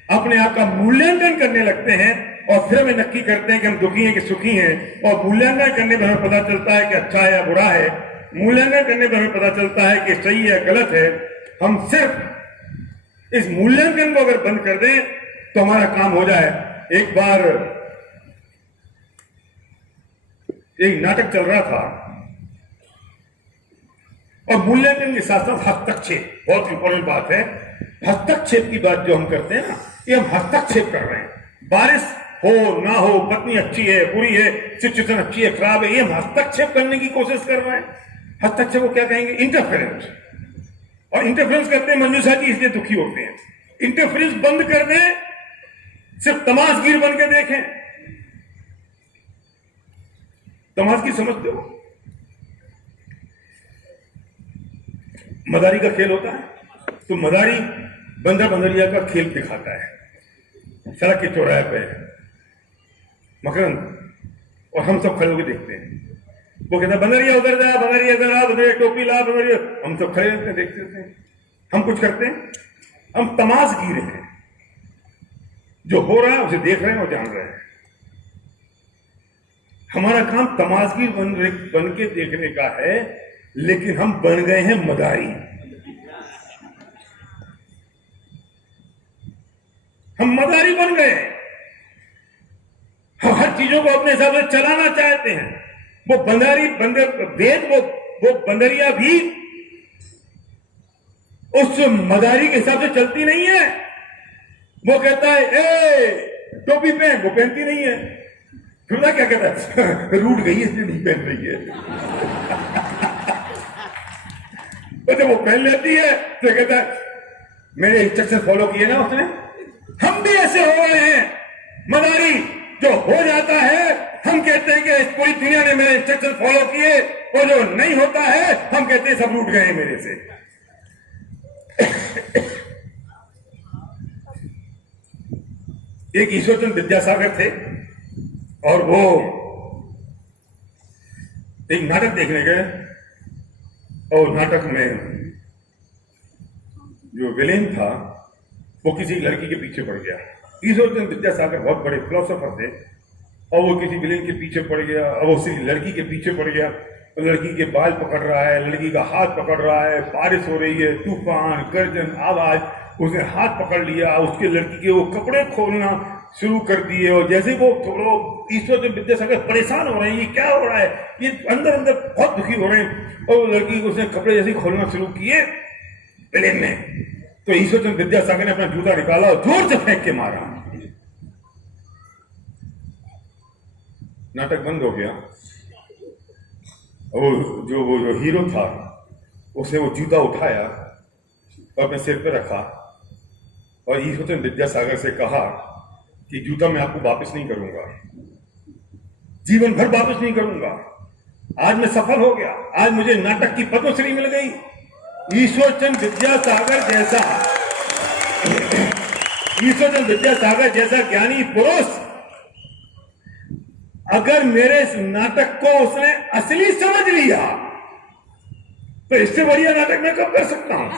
अपने आप का मूल्यांकन करने लगते हैं, और फिर हमें नक्की करते हैं कि हम दुखी हैं कि सुखी हैं। और मूल्यांकन करने पर हमें पता चलता है कि अच्छा है या बुरा है, मूल्यांकन करने पर हमें पता चलता है कि सही है गलत है। हम सिर्फ इस मूल्यांकन को अगर बंद कर दें तो हमारा काम हो जाए। एक बार एक नाटक चल रहा था, और मूल्यांकन के साथ साथ हस्तक्षेप, बहुत इंपॉर्टेंट बात है। हस्तक्षेप की बात जो हम करते हैं ना, ये हम हस्तक्षेप कर रहे हैं। बारिश हो ना हो, पत्नी अच्छी है बुरी है, सिचुएशन अच्छी है खराब है, ये हम हस्तक्षेप करने की कोशिश कर रहे हैं। हस्तक्षेप को क्या कहेंगे? इंटरफेरेंस। और इंटरफेरेंस करते हैं मंजूषा जी, इसलिए दुखी होते हैं। इंटरफेरेंस बंद कर दें, सिर्फ तमाशगीर बन के देखें। तमाशगीर समझते हो? मदारी का खेल होता है, तो मदारी बंदर बंदरिया का खेल दिखाता है सड़क के चौराहे पे मकरंद, और हम सब खड़े होकर देखते हैं। वो कहता है बंदरिया उधर जा, बंदरिया इधर आ, बंदरिया टोपी ला, बंदरिया। हम सब खड़े रहते हैं, देखते रहते हैं। हम कुछ करते हैं? हम तमाशगीर हैं, जो हो रहा है उसे देख रहे हैं और जान रहे हैं। हमारा काम तमाशगीर बन के देखने का है, लेकिन हम बन गए हैं मदारी। हम मदारी बन गए। हम हर चीजों को अपने हिसाब से चलाना चाहते हैं। वो बंदरी वेद वो बंदरिया भी उस मदारी के हिसाब से चलती नहीं है। वो कहता है ए टोपी पहन, वो पहनती नहीं है। फिर क्या कहता है? रूठ गई इसलिए नहीं पहन रही है। तो जब वो पहन लेती है तो कहता है मेरे इंस्ट्रक्शन फॉलो किए ना उसने। हम भी ऐसे हो रहे हैं मदारी, जो हो जाता है हम कहते हैं कि इस पूरी दुनिया ने मेरे इंस्ट्रक्शन फॉलो किए, और जो नहीं होता है हम कहते हैं सब रूठ गए हैं मेरे से। एक ईश्वरचंद्र विद्यासागर थे, और वो एक नाटक देखने गए, और नाटक में जो विलेन था वो किसी लड़की के पीछे पड़ गया। ईश्वरचंद्र विद्यासागर बहुत बड़े फिलोसोफर थे, और वो किसी विलेन के पीछे पड़ गया, और वो उसी लड़की के पीछे पड़ गया। लड़की के बाल पकड़ रहा है, लड़की का हाथ पकड़ रहा है, बारिश हो रही है, तूफान गर्जन आवाज, उसने हाथ पकड़ लिया, उसके लड़की के वो कपड़े खोलना शुरू कर दिए। और जैसे वो ईश्वरचंद्र विद्यासागर परेशान हो रहे हैं, ये क्या हो रहा है, ये अंदर अंदर बहुत दुखी हो रहे हैं। और लड़की उसने कपड़े जैसे खोलना शुरू किए विलेन ने, तो ईश्वरचंद्र विद्यासागर ने अपना जूता निकाला और जोर से फेंक के मारा। नाटक बंद हो गया। और जो हीरो था उसने वो जूता उठाया और अपने सिर पे रखा, और ईश्वरचंद्र विद्यासागर से कहा कि जूता मैं आपको वापस नहीं करूंगा, जीवन भर वापस नहीं करूंगा। आज मैं सफल हो गया, आज मुझे नाटक की पद्मश्री मिल गई। ईश्वरचंद्र विद्यासागर जैसा ज्ञानी पुरुष, अगर मेरे इस नाटक को उसने असली समझ लिया तो इससे बढ़िया नाटक मैं कब कर सकता हूं?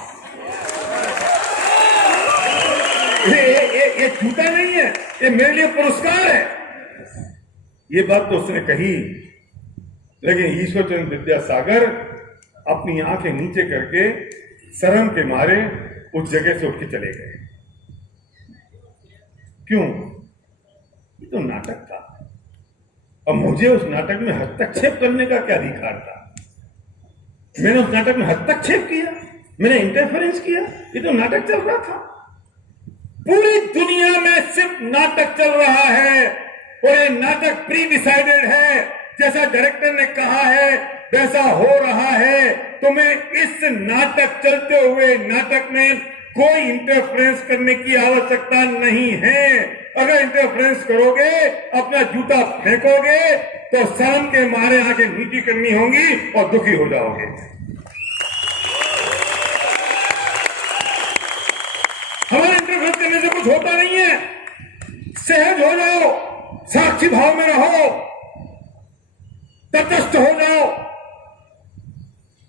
ये झूठा नहीं है, ये मेरे लिए पुरस्कार है। ये बात तो उसने कही, लेकिन ईश्वरचंद्र विद्यासागर अपनी आंखें नीचे करके शर्म के मारे उस जगह से उठ के चले गए। क्यों? ये तो नाटक था, अब मुझे उस नाटक में हस्तक्षेप करने का क्या अधिकार था? मैंने उस नाटक में हस्तक्षेप किया, मैंने इंटरफेरेंस किया? ये तो नाटक चल रहा था। पूरी दुनिया में सिर्फ नाटक चल रहा है, और ये नाटक प्री डिसाइडेड है, जैसा डायरेक्टर ने कहा है वैसा हो रहा है। तुम्हें इस नाटक चलते हुए नाटक में कोई इंटरफेरेंस करने की आवश्यकता नहीं है। अगर इंटरफेरेंस करोगे, अपना जूता फेंकोगे, तो शर्म के मारे आंखें नीची करनी होंगी और दुखी हो जाओगे। हमारे इंटरफेरेंस करने से कुछ होता नहीं है। सहज हो जाओ, साक्षी भाव में रहो, तटस्थ हो जाओ,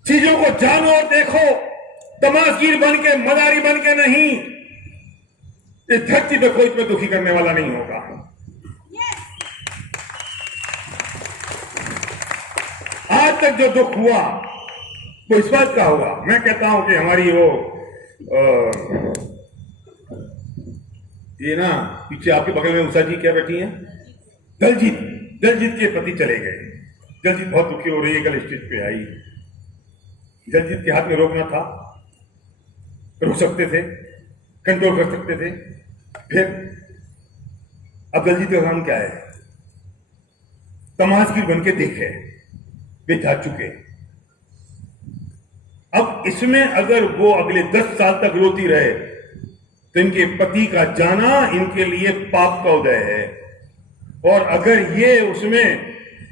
चीजों को जानो और देखो, तमाशगीर बन के, मदारी बन के नहीं। इस धरती पे कोई तुम्हें दुखी करने वाला नहीं होगा। आज तक जो दुख हुआ वो इस बात का हुआ, मैं कहता हूं कि हमारी वो ये ना पीछे आपके बगल में उषा जी क्या बैठी हैं, दलजीत के पति चले गए। दलजीत बहुत दुखी हो रही है, कल स्टेज पे आई। दलजीत के हाथ में रोकना था, रोक सकते थे, कंट्रोल कर सकते थे। फिर अब दलजीत का काम क्या है? तमाशगीर बन के देखे, वे जा चुके। अब इसमें अगर वो अगले 10 साल तक रोती रहे तो इनके पति का जाना इनके लिए पाप का उदय है। और अगर ये उसमें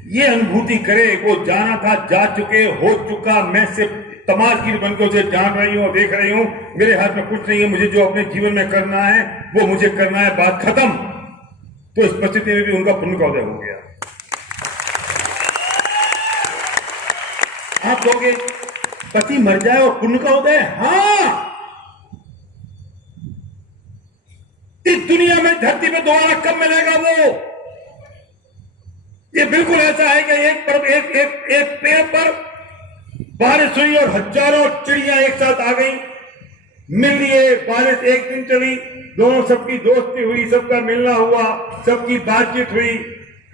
ये अनुभूति करे, वो जाना था, जा चुके, हो चुका, मैं सिर्फ तमाशगीर बनकर उसे जान रही हूं और देख रही हूं, मेरे हाथ में कुछ नहीं है, मुझे जो अपने जीवन में करना है वो मुझे करना है, बात खत्म। तो इस परिस्थिति में भी उनका पुण्य का उदय हो गया। आप कहोगे पति मर जाए और पुण्य का उदय? हाँ, इस दुनिया में धरती पे दोबारा कब मिलेगा वो? ये बिल्कुल ऐसा है कि एक पेड़ पर बारिश हुई और हजारों चिड़िया एक साथ आ गई, मिल लिए, बारिश एक दिन चली, दोनों सबकी दोस्ती हुई, सबका मिलना हुआ, सबकी बातचीत हुई,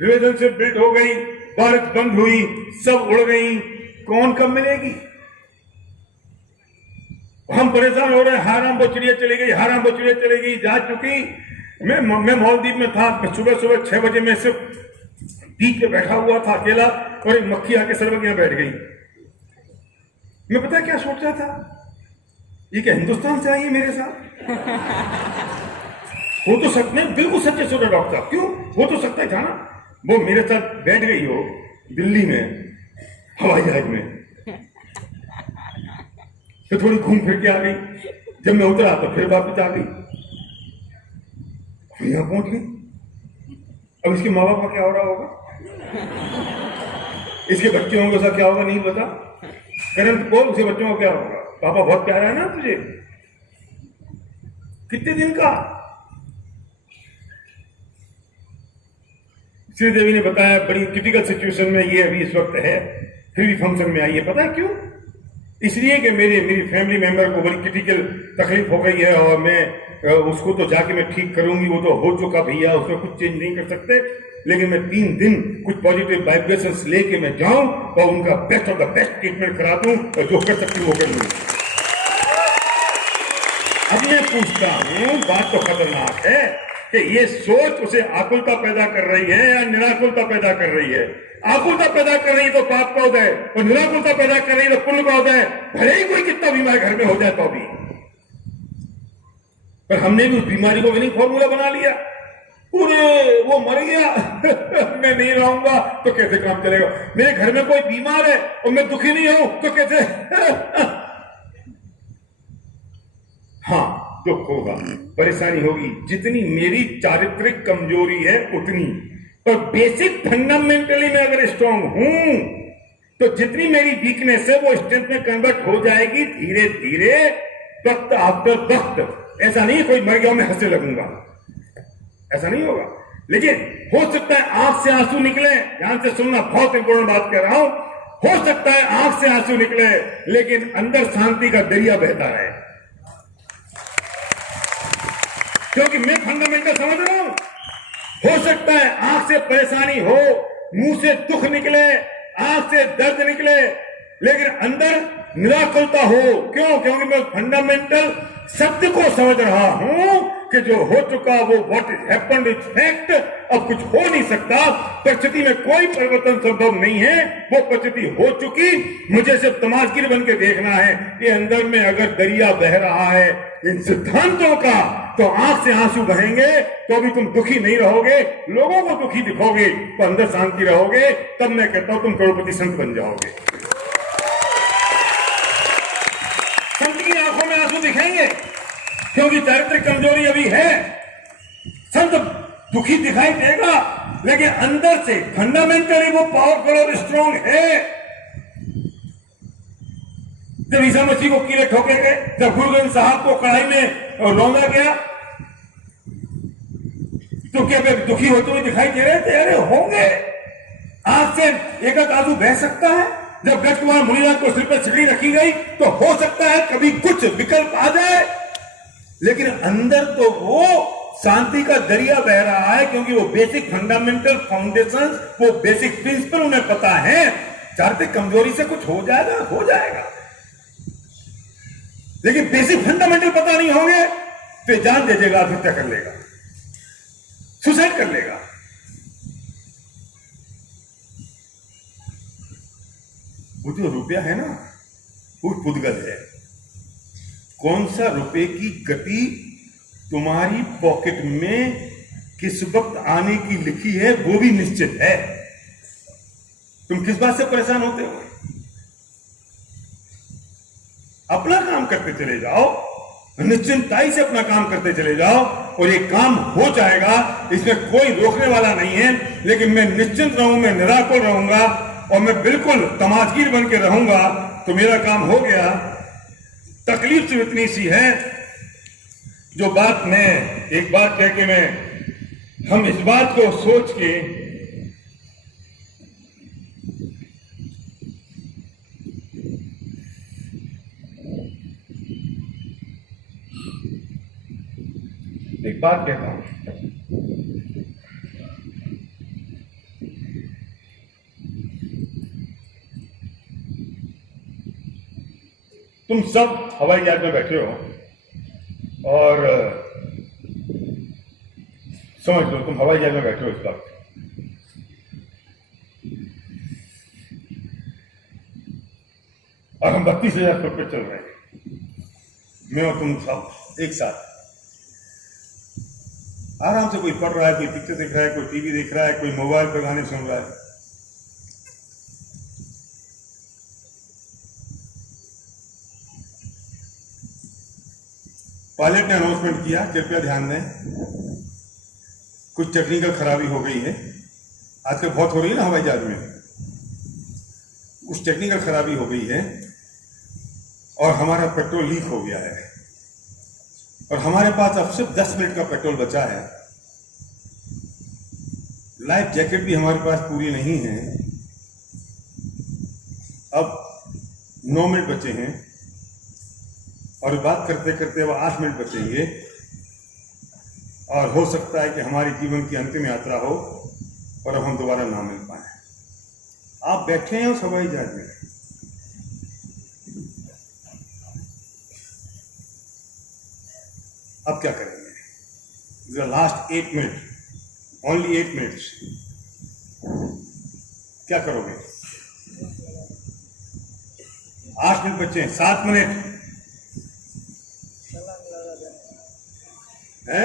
रिलेशनशिप बिल्ड हो गई, बारिश बंद हुई, सब उड़ गई। कौन कब मिलेगी? हम परेशान हो रहे हैं, हाराम वो चिड़िया चली गई, हाराम वो चिड़िया चली गई, जा चुकी। मैं मालदीव में था, सुबह 6 बजे में सिर्फ बीच पे बैठा हुआ था अकेला, और एक मक्खी आके सड़क में बैठ गई। मैं पता क्या सोच रहा था, ये क्या हिंदुस्तान से आई है मेरे साथ? हो तो सकता है, बिल्कुल सच्चे सोचा डॉक्टर, क्यों हो तो सकता था ना वो मेरे साथ बैठ गई हो दिल्ली में हवाई जहाज में, फिर थोड़ी घूम फिर के आ गई, जब मैं उतरा तो फिर वापस आ गई, यहां पहुंच गई। अब इसके माँ बाप का क्या हो रहा होगा, इसके बच्चे होंगे, उसका क्या होगा नहीं पता। करंट बोल, उसके बच्चों को क्या होगा? पापा बहुत प्यारा है ना तुझे, कितने दिन का? श्रीदेवी ने बताया बड़ी क्रिटिकल सिचुएशन में ये अभी इस वक्त है, फिर भी फंक्शन में आई है। पता है क्यों? इसलिए कि मेरी फैमिली मेंबर को बड़ी क्रिटिकल तकलीफ हो गई है, और मैं उसको तो जाके मैं ठीक करूंगी, वो तो हो चुका भैया, उसमें कुछ चेंज नहीं कर सकते, लेकिन मैं 3 दिन कुछ पॉजिटिव वाइब्रेशंस लेके मैं जाऊं और उनका best of the best treatment करा दूं, और जो कर सकती हूं वो कर लूंगी। अब मैं पूछता हूं, बात तो खतरनाक है कि ये सोच उसे आकुलता पैदा कर रही है या निराकुलता पैदा कर रही है? आकुलता पैदा कर रही है तो पाप का उदय, और निराकुलता पैदा कर रही है तो पुण्य का उदय। भले ही कोई कितना बीमार घर में हो जाए तो भी, पर हमने भी उस बीमारी को नहीं फॉर्मूला बना लिया, पूरे वो मर गया मैं नहीं रहूंगा तो कैसे काम चलेगा? मेरे घर में कोई बीमार है और मैं दुखी नहीं हूं तो कैसे हाँ, दुख होगा, परेशानी होगी, जितनी मेरी चारित्रिक कमजोरी है उतनी। पर बेसिक फंडामेंटली मैं अगर स्ट्रांग हूं तो जितनी मेरी वीकनेस है वो स्ट्रेंथ में कन्वर्ट हो जाएगी धीरे धीरे, वक्त आफ्टर वक्त। ऐसा नहीं कोई मर गया मैं हंसने लगूंगा, ऐसा नहीं होगा। लेकिन हो सकता है आंख से आंसू निकले, ध्यान से सुनना, बहुत इंपॉर्टेंट बात कह रहा हूं। हो सकता है आंख से आंसू निकले लेकिन अंदर शांति का दरिया बहता है, क्योंकि मैं फंडामेंटल समझ रहा हूं। हो सकता है आंख से परेशानी हो, मुंह से दुख निकले, आंख से दर्द निकले, लेकिन अंदर निराकुलता हो। क्यों? क्योंकि मैं फंडामेंटल सत्य को समझ रहा हूं कि जो हो चुका वो what is happened is fact, अब कुछ हो नहीं सकता, परिस्थिति में कोई परिवर्तन संभव नहीं है, वो परिस्थिति हो चुकी, मुझे सिर्फ तमाशगीर बन के देखना है कि अंदर में अगर दरिया बह रहा है इन सिद्धांतों का, तो आंख से आंसू बहेंगे तो भी तुम दुखी नहीं रहोगे, लोगों को दुखी दिखोगे तो अंदर शांति रहोगे, तब मैं कहता हूं तुम करोड़पति संत बन जाओगे। संत की आंखों में आंसू दिखेंगे क्योंकि चारित्रिक कमजोरी अभी है, संत दुखी दिखाई देगा लेकिन अंदर से फंडामेंटली वो पावरफुल और स्ट्रॉन्ग है। जब ईसा मसीह को कीले ठोके गए, जब गुरु गोविंद साहब को कढ़ाई में रौंदा गया, तो क्या वे दुखी होते हुए दिखाई दे रहे थे? अरे होंगे, आंख से एक आंसू बह सकता है। जब गज कुमार मुनिलाल को सिर पर सिकड़ी रखी गई तो हो सकता है कभी कुछ विकल्प आ जाए, लेकिन अंदर तो वो शांति का दरिया बह रहा है क्योंकि वो बेसिक फंडामेंटल फाउंडेशन, वो बेसिक प्रिंसिपल उन्हें पता है। चारित्रिक कमजोरी से कुछ हो जाएगा, हो जाएगा, लेकिन बेसिक फंडामेंटल पता नहीं होंगे तो जान दे देगा, आत्महत्या कर लेगा, सुसाइड कर लेगा। वो जो रुपया है ना, वो पुद्गल है। कौन सा रुपए की गति तुम्हारी पॉकेट में किस वक्त आने की लिखी है वो भी निश्चित है। तुम किस बात से परेशान होते हो? अपना काम करते चले जाओ, निश्चिंताई से अपना काम करते चले जाओ और ये काम हो जाएगा, इसमें कोई रोकने वाला नहीं है। लेकिन मैं निश्चिंत रहूं, मैं निराकुल रहूंगा और मैं बिल्कुल तमाशगीर बन के रहूंगा तो मेरा काम हो गया। तकलीफ सिर्फ इतनी सी है, जो बात मैं एक बात कह के हम इस बात को सोच के एक बात कहता हूं। तुम सब हवाई जहाज में बैठे हो और समझ लो तुम हवाई जहाज में बैठे हो इस वक्त, और हम 32,000 फुट पर चल रहे हैं, मैं और तुम सब एक साथ। आराम से कोई पढ़ रहा है, कोई पिक्चर देख रहा है, कोई टीवी देख रहा है, कोई मोबाइल पर गाने सुन रहा है। पायलट ने अनाउंसमेंट किया, कृपया ध्यान दें, कुछ टेक्निकल खराबी हो गई है। आजकल बहुत हो रही है ना हवाई जहाज में, कुछ टेक्निकल खराबी हो गई है और हमारा पेट्रोल लीक हो गया है और हमारे पास अब सिर्फ 10 मिनट का पेट्रोल बचा है। लाइफ जैकेट भी हमारे पास पूरी नहीं है। अब 9 मिनट बचे हैं और बात करते करते अब 8 मिनट बचेंगे और हो सकता है कि हमारे जीवन की अंतिम यात्रा हो और अब हम दोबारा ना मिल पाए। आप बैठे हैं उस हवाई जहाज में, अब क्या करेंगे? लास्ट 8 मिनट, ओनली 8 मिनट्स, क्या करोगे? 8 मिनट बचे हैं, 7 मिनट है।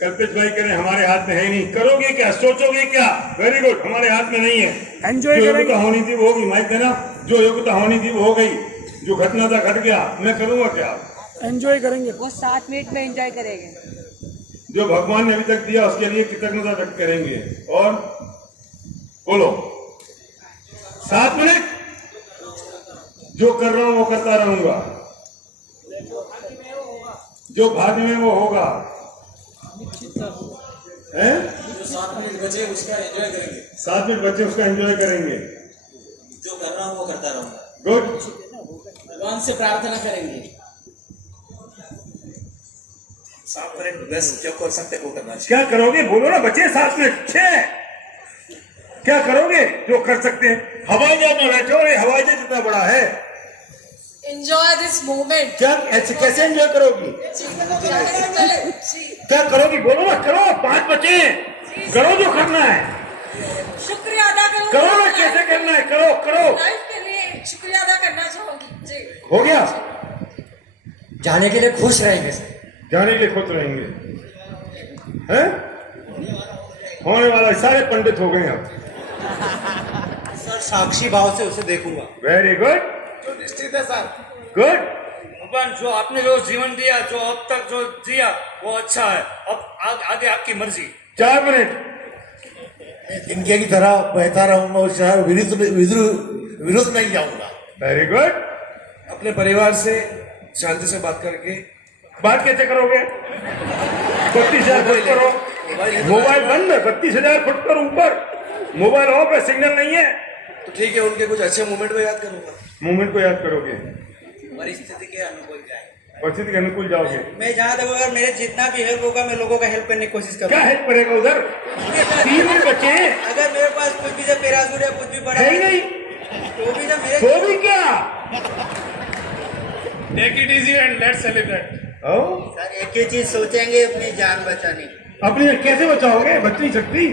कल्पेश भाई कह रहे हैं हमारे हाथ में है ही नहीं, करोगे क्या, सोचोगे क्या? वेरी गुड, हमारे हाथ में नहीं है। एंजॉय जो करेंगे, योग्यता होनी थी वो होगी, माइक देना, जो योग्यता होनी थी वो हो गई, जो घटना था घट गया, मैं करूंगा क्या? एंजॉय करेंगे। वो 7 मिनट में एंजॉय करेंगे। जो भगवान ने अभी तक दिया उसके लिए कृतज्ञता व्यक्त करेंगे और बोलो 7 मिनट, जो कर रहा हूं वो करता रहूंगा, जो भाग्य में वो होगा। हैं? जो 7 मिनट बचे उसका एंजॉय करेंगे, 7 मिनट बचे उसका एंजॉय करेंगे, जो कर रहा हूँ वो करता रहूंगा। गुड। भगवान से प्रार्थना करेंगे। 7 मिनट बस जो कर सकते वो करना चाहिए। क्या करोगे? बोलो ना, बचे 7 मिनट, 6। क्या करोगे जो कर सकते हैं? हवाई जहाज में बैठे हो, हवाई जहाज जितना इतना बड़ा है। Enjoy this moment. क्या ऐसे कैसे एंजॉय करोगी? क्या करोगी बोलो ना, करो, 5 बचे, करो जो करना है, शुक्रिया अदा करूँ। करो ना, कैसे करना है, करो करो। लाइफ के लिए शुक्रिया अदा करना चाहूंगी जी। हो गया, जाने के लिए खुश रहेंगे सर। जाने के लिए खुश रहेंगे हैं? होने वाला, सारे पंडित हो गए अब। सर साक्षी भाव से उसे देखूंगा। वेरी गुड, जो निश्चित है सर। गुड। भगवान जो आपने जो जीवन दिया, जो अब तक जो जिया वो अच्छा है, अब आगे आपकी मर्जी। 4 मिनट। इनके की तरह बहता रहूंगा और शहर विरुद्ध नहीं जाऊंगा। Very good. अपने परिवार से शांति से बात करके बात कैसे करोगे? 32,000 फुट पर हो, मोबाइल बंद है, 32,000 फुट पर ऊपर मोबाइल ऑफ है, सिग्नल नहीं है। तो ठीक है, उनके कुछ अच्छे मोमेंट में याद करूंगा। मोमेंट को याद करोगे, परिस्थिति के अनुकूल जाए। परिस्थिति के अनुकूल जाओगे। मैं जहाँ तक अगर मेरे जितना भी हेल्प होगा मैं लोगों का हेल्प करने की कोशिश क्या करूँगा। हेल्प करेगा उधर? 3 मिनट बचे हैं। अगर मेरे पास कुछ भी जब पैराशूट या कुछ भी बड़ा है ही नहीं, तो भी जब मेरे तो भी क्या? Take it easy and let's celebrate. Sir एक ही चीज सोचेंगे, अपनी जान बचाने की। अपनी कैसे बचाओगे? बच नहीं सकती।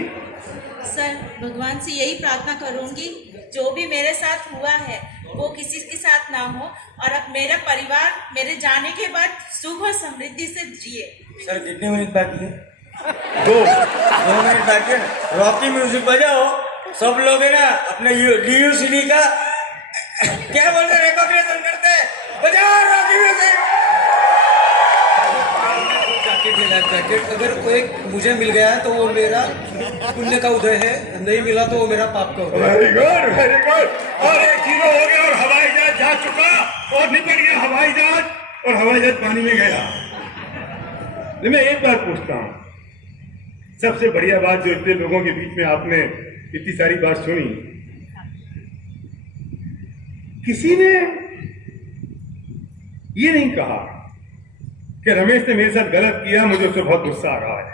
सर भगवान से यही प्रार्थना करूंगी, जो भी मेरे साथ हुआ है वो किसी के साथ ना हो, और अब मेरा परिवार मेरे जाने के बाद सुख और समृद्धि से जिए। सर कितने मिनट बाकी है? 2 मिनट बाकी है ना। रॉकी म्यूजिक बजाओ, सब लोग है ना अपने यूसीडी का क्या बोलते हैं, रिकॉग्निशन करते हैं। बजाओ रॉकी म्यूजिक। जैकेट अगर कोई मुझे मिल गया है तो वो मेरा पुण्य का उदय है, नहीं मिला तो वो मेरा पाप का उदय है। Very good, very good. और 1 0 हो गया और हवाई जहाज जा चुका और निकल गया हवाई जहाज, और हवाई जहाज पानी में गया। तो मैं एक बात पूछता हूँ, सबसे बढ़िया बात जो इतने लोगों के बीच में आपने इतनी सारी बात सुनी, किसी ने ये नहीं कहा कि रमेश ने मेरे साथ गलत किया, मुझे उससे बहुत गुस्सा आ रहा है।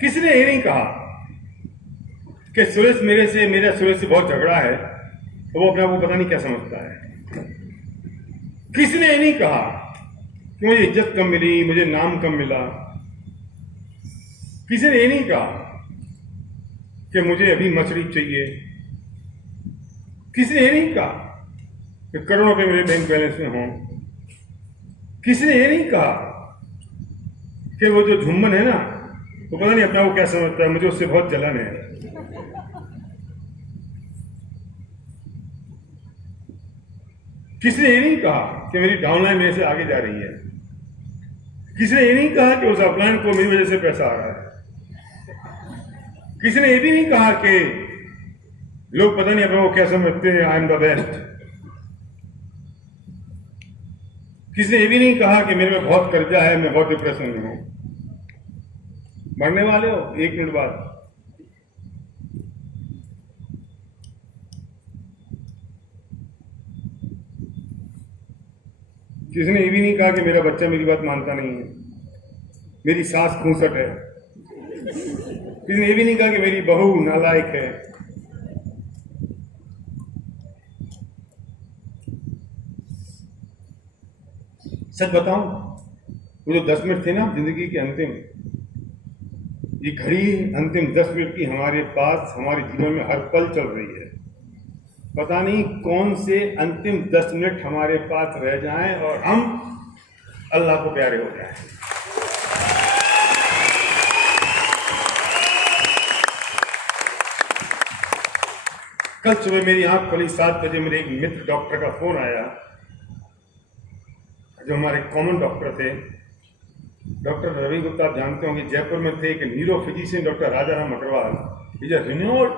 किसी ने ये नहीं कहा कि सुरेश मेरा सुरेश से बहुत झगड़ा है, तो वो अपने आप को पता नहीं क्या समझता है। किसी ने ये नहीं कहा कि मुझे इज्जत कम मिली, मुझे नाम कम मिला। किसी ने ये नहीं कहा कि मुझे अभी मछली चाहिए। किसी ने ये नहीं कहा कि करोड़ों रुपए मेरे बैंक बैलेंस में हों। किसी ने ये नहीं कहा कि वो जो झुम्मन है ना, वो पता नहीं अपना वो क्या समझता है, मुझे उससे बहुत जलन है। किसी ने ये नहीं कहा कि मेरी डाउनलाइन मेरे से आगे जा रही है। किसी ने ये नहीं कहा कि उस अपलाइन को मेरी वजह से पैसा आ रहा है। किसी ने ये भी नहीं कहा कि लोग पता नहीं अपना वो क्या समझते हैं, आई एम द बेस्ट। किसी ने ये भी नहीं कहा कि मेरे में बहुत कर्जा है, मैं बहुत डिप्रेशन में हूं। मरने वाले हो 1 मिनट बाद। किसी ने ये भी नहीं कहा कि मेरा बच्चा मेरी बात मानता नहीं है, मेरी सास खूंसट है। किसी ने ये भी नहीं कहा कि मेरी बहू नालायक है। सच बताऊं, वो जो 10 मिनट थे ना जिंदगी के अंतिम, ये घड़ी अंतिम 10 मिनट की हमारे पास हमारे जीवन में हर पल चल रही है। पता नहीं कौन से अंतिम 10 मिनट हमारे पास रह जाएं और हम अल्लाह को प्यारे हो जाएं। कल सुबह मेरी आंख खुली 7 बजे, मेरे एक मित्र डॉक्टर का फोन आया, जो हमारे कॉमन डॉक्टर थे, डॉक्टर रवि गुप्ता। आप जानते होंगे जयपुर में थे एक neuro physician doctor Raja Ram Agrawal, is a renowned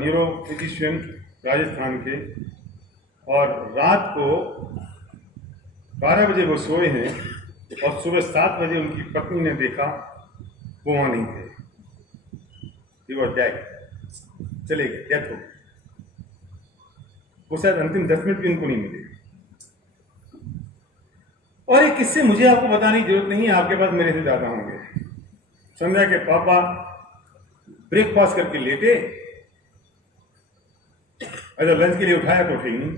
neuro physician Rajasthan के। और रात को 12 बजे वो सोए हैं और सुबह 7 बजे उनकी पत्नी ने देखा वो वहां नहीं थे, ही वॉज डेड, चले गए, डेथ हो गई। वो शायद अंतिम 10 मिनट भी उनको नहीं मिले। और एक किस्से मुझे आपको बताने की जरूरत नहीं है, आपके पास मेरे से ज्यादा होंगे। संध्या के पापा ब्रेकफास्ट करके लेटे, अगर लंच के लिए उठाया तो ठीक नहीं।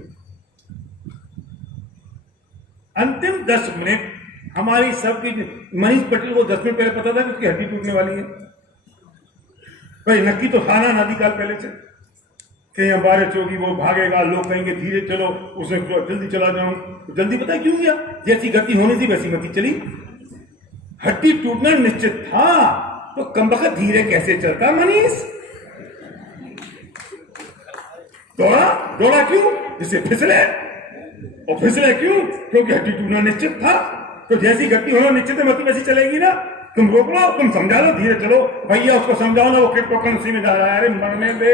अंतिम 10 मिनट हमारी सबकी, मनीष पटेल को 10 मिनट पहले पता था कि उसकी हड्डी टूटने वाली है। भाई नक्की तो था ना आदिकाल पहले से, कहीं बारिश होगी वो भागेगा, लोग कहेंगे धीरे चलो, उसने जल्दी चला जाऊं, तो जल्दी पता है क्यों गया? जैसी गति होनी थी वैसी गति चली। हड्डी टूटना निश्चित था तो कमबख्त धीरे कैसे चलता मनीष? दौड़ा क्यों? जिससे फिसले, और फिसले क्यों? क्योंकि हड्डी टूटना निश्चित था। तो जैसी गति होना निश्चित है मती वैसी चलेगी ना। तुम रोक लो, तुम समझा लो, धीरे चलो। भैया उसको समझाओ ना, वो क्रिप्टोकरेंसी में जा रहा है, अरे मरने दे।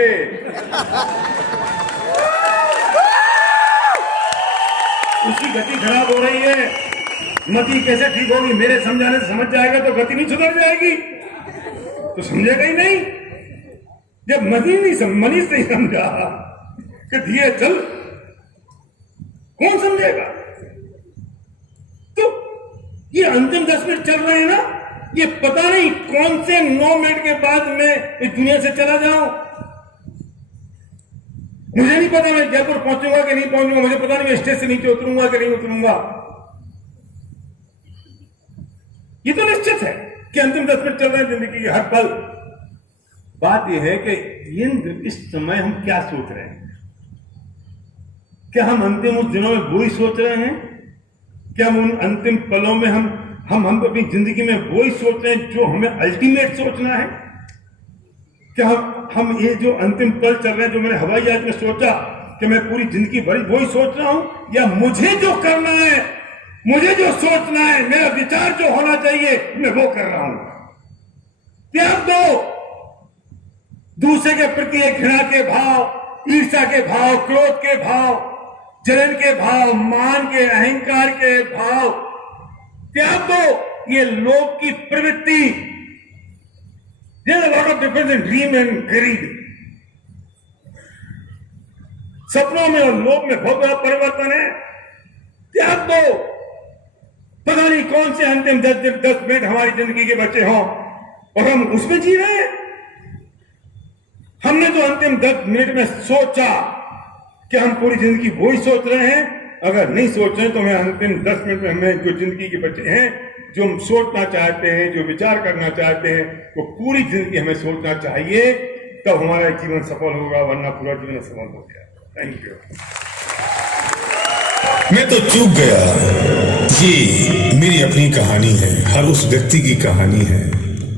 उसकी गति खराब हो रही है, मती कैसे ठीक होगी? मेरे समझाने से समझ जाएगा तो गति नहीं सुधर जाएगी, तो समझेगा ही नहीं। जब मनीष नहीं समझा कि धीरे चल, कौन समझेगा? तो ये अंतिम 10 मिनट चल रहे हैं ना, ये पता नहीं कौन से 9 मिनट के बाद मैं इस दुनिया से चला जाऊं। मुझे नहीं पता मैं जयपुर पहुंचूंगा कि नहीं पहुंचूंगा, मुझे पता नहीं मैं स्टेज से नीचे उतरूंगा कि नहीं उतरूंगा। ये तो निश्चित है कि अंतिम 10 मिनट चल रहे हैं जिंदगी के हर पल। बात यह है कि इस समय हम क्या सोच रहे हैं? क्या हम अंतिम उस दिनों में वही सोच रहे हैं? क्या हम उन अंतिम पलों में हम अपनी जिंदगी में वही सोच रहे हैं जो हमें अल्टीमेट सोचना है? क्या हम ये जो अंतिम पल चल रहे हैं, जो मैंने हवाई जहाज में सोचा कि मैं पूरी जिंदगी भर वही सोच रहा हूं, या मुझे जो करना है, मुझे जो सोचना है, मेरा विचार जो होना चाहिए, मैं वो कर रहा हूं? त्याग दो दूसरे के प्रति एक घृणा के भाव, ईर्ष्या के भाव, क्रोध के भाव, जलन के भाव, मान के, अहंकार के भाव त्याग दो। ये लोभ की प्रवृत्ति, there's a lot of difference in dream and greed. सपनों में और लोभ में बहुत बड़ा परिवर्तन है। त्याग दो। पता नहीं कौन से अंतिम 10 मिनट हमारी जिंदगी के बचे हों और हम उसमें जी रहे हैं। हमने तो अंतिम 10 मिनट में सोचा कि हम पूरी जिंदगी वही सोच रहे हैं। अगर नहीं सोच रहे तो मैं अंतिम 10 मिनट में हमें जो जिंदगी के बचे हैं, जो हम सोचना चाहते हैं, जो विचार करना चाहते हैं, वो पूरी जिंदगी हमें सोचना चाहिए, तब हमारा जीवन सफल होगा, वरना पूरा जीवन असफल हो गया। Thank you. मैं तो चूक गया। ये मेरी अपनी कहानी है, हर उस व्यक्ति की कहानी है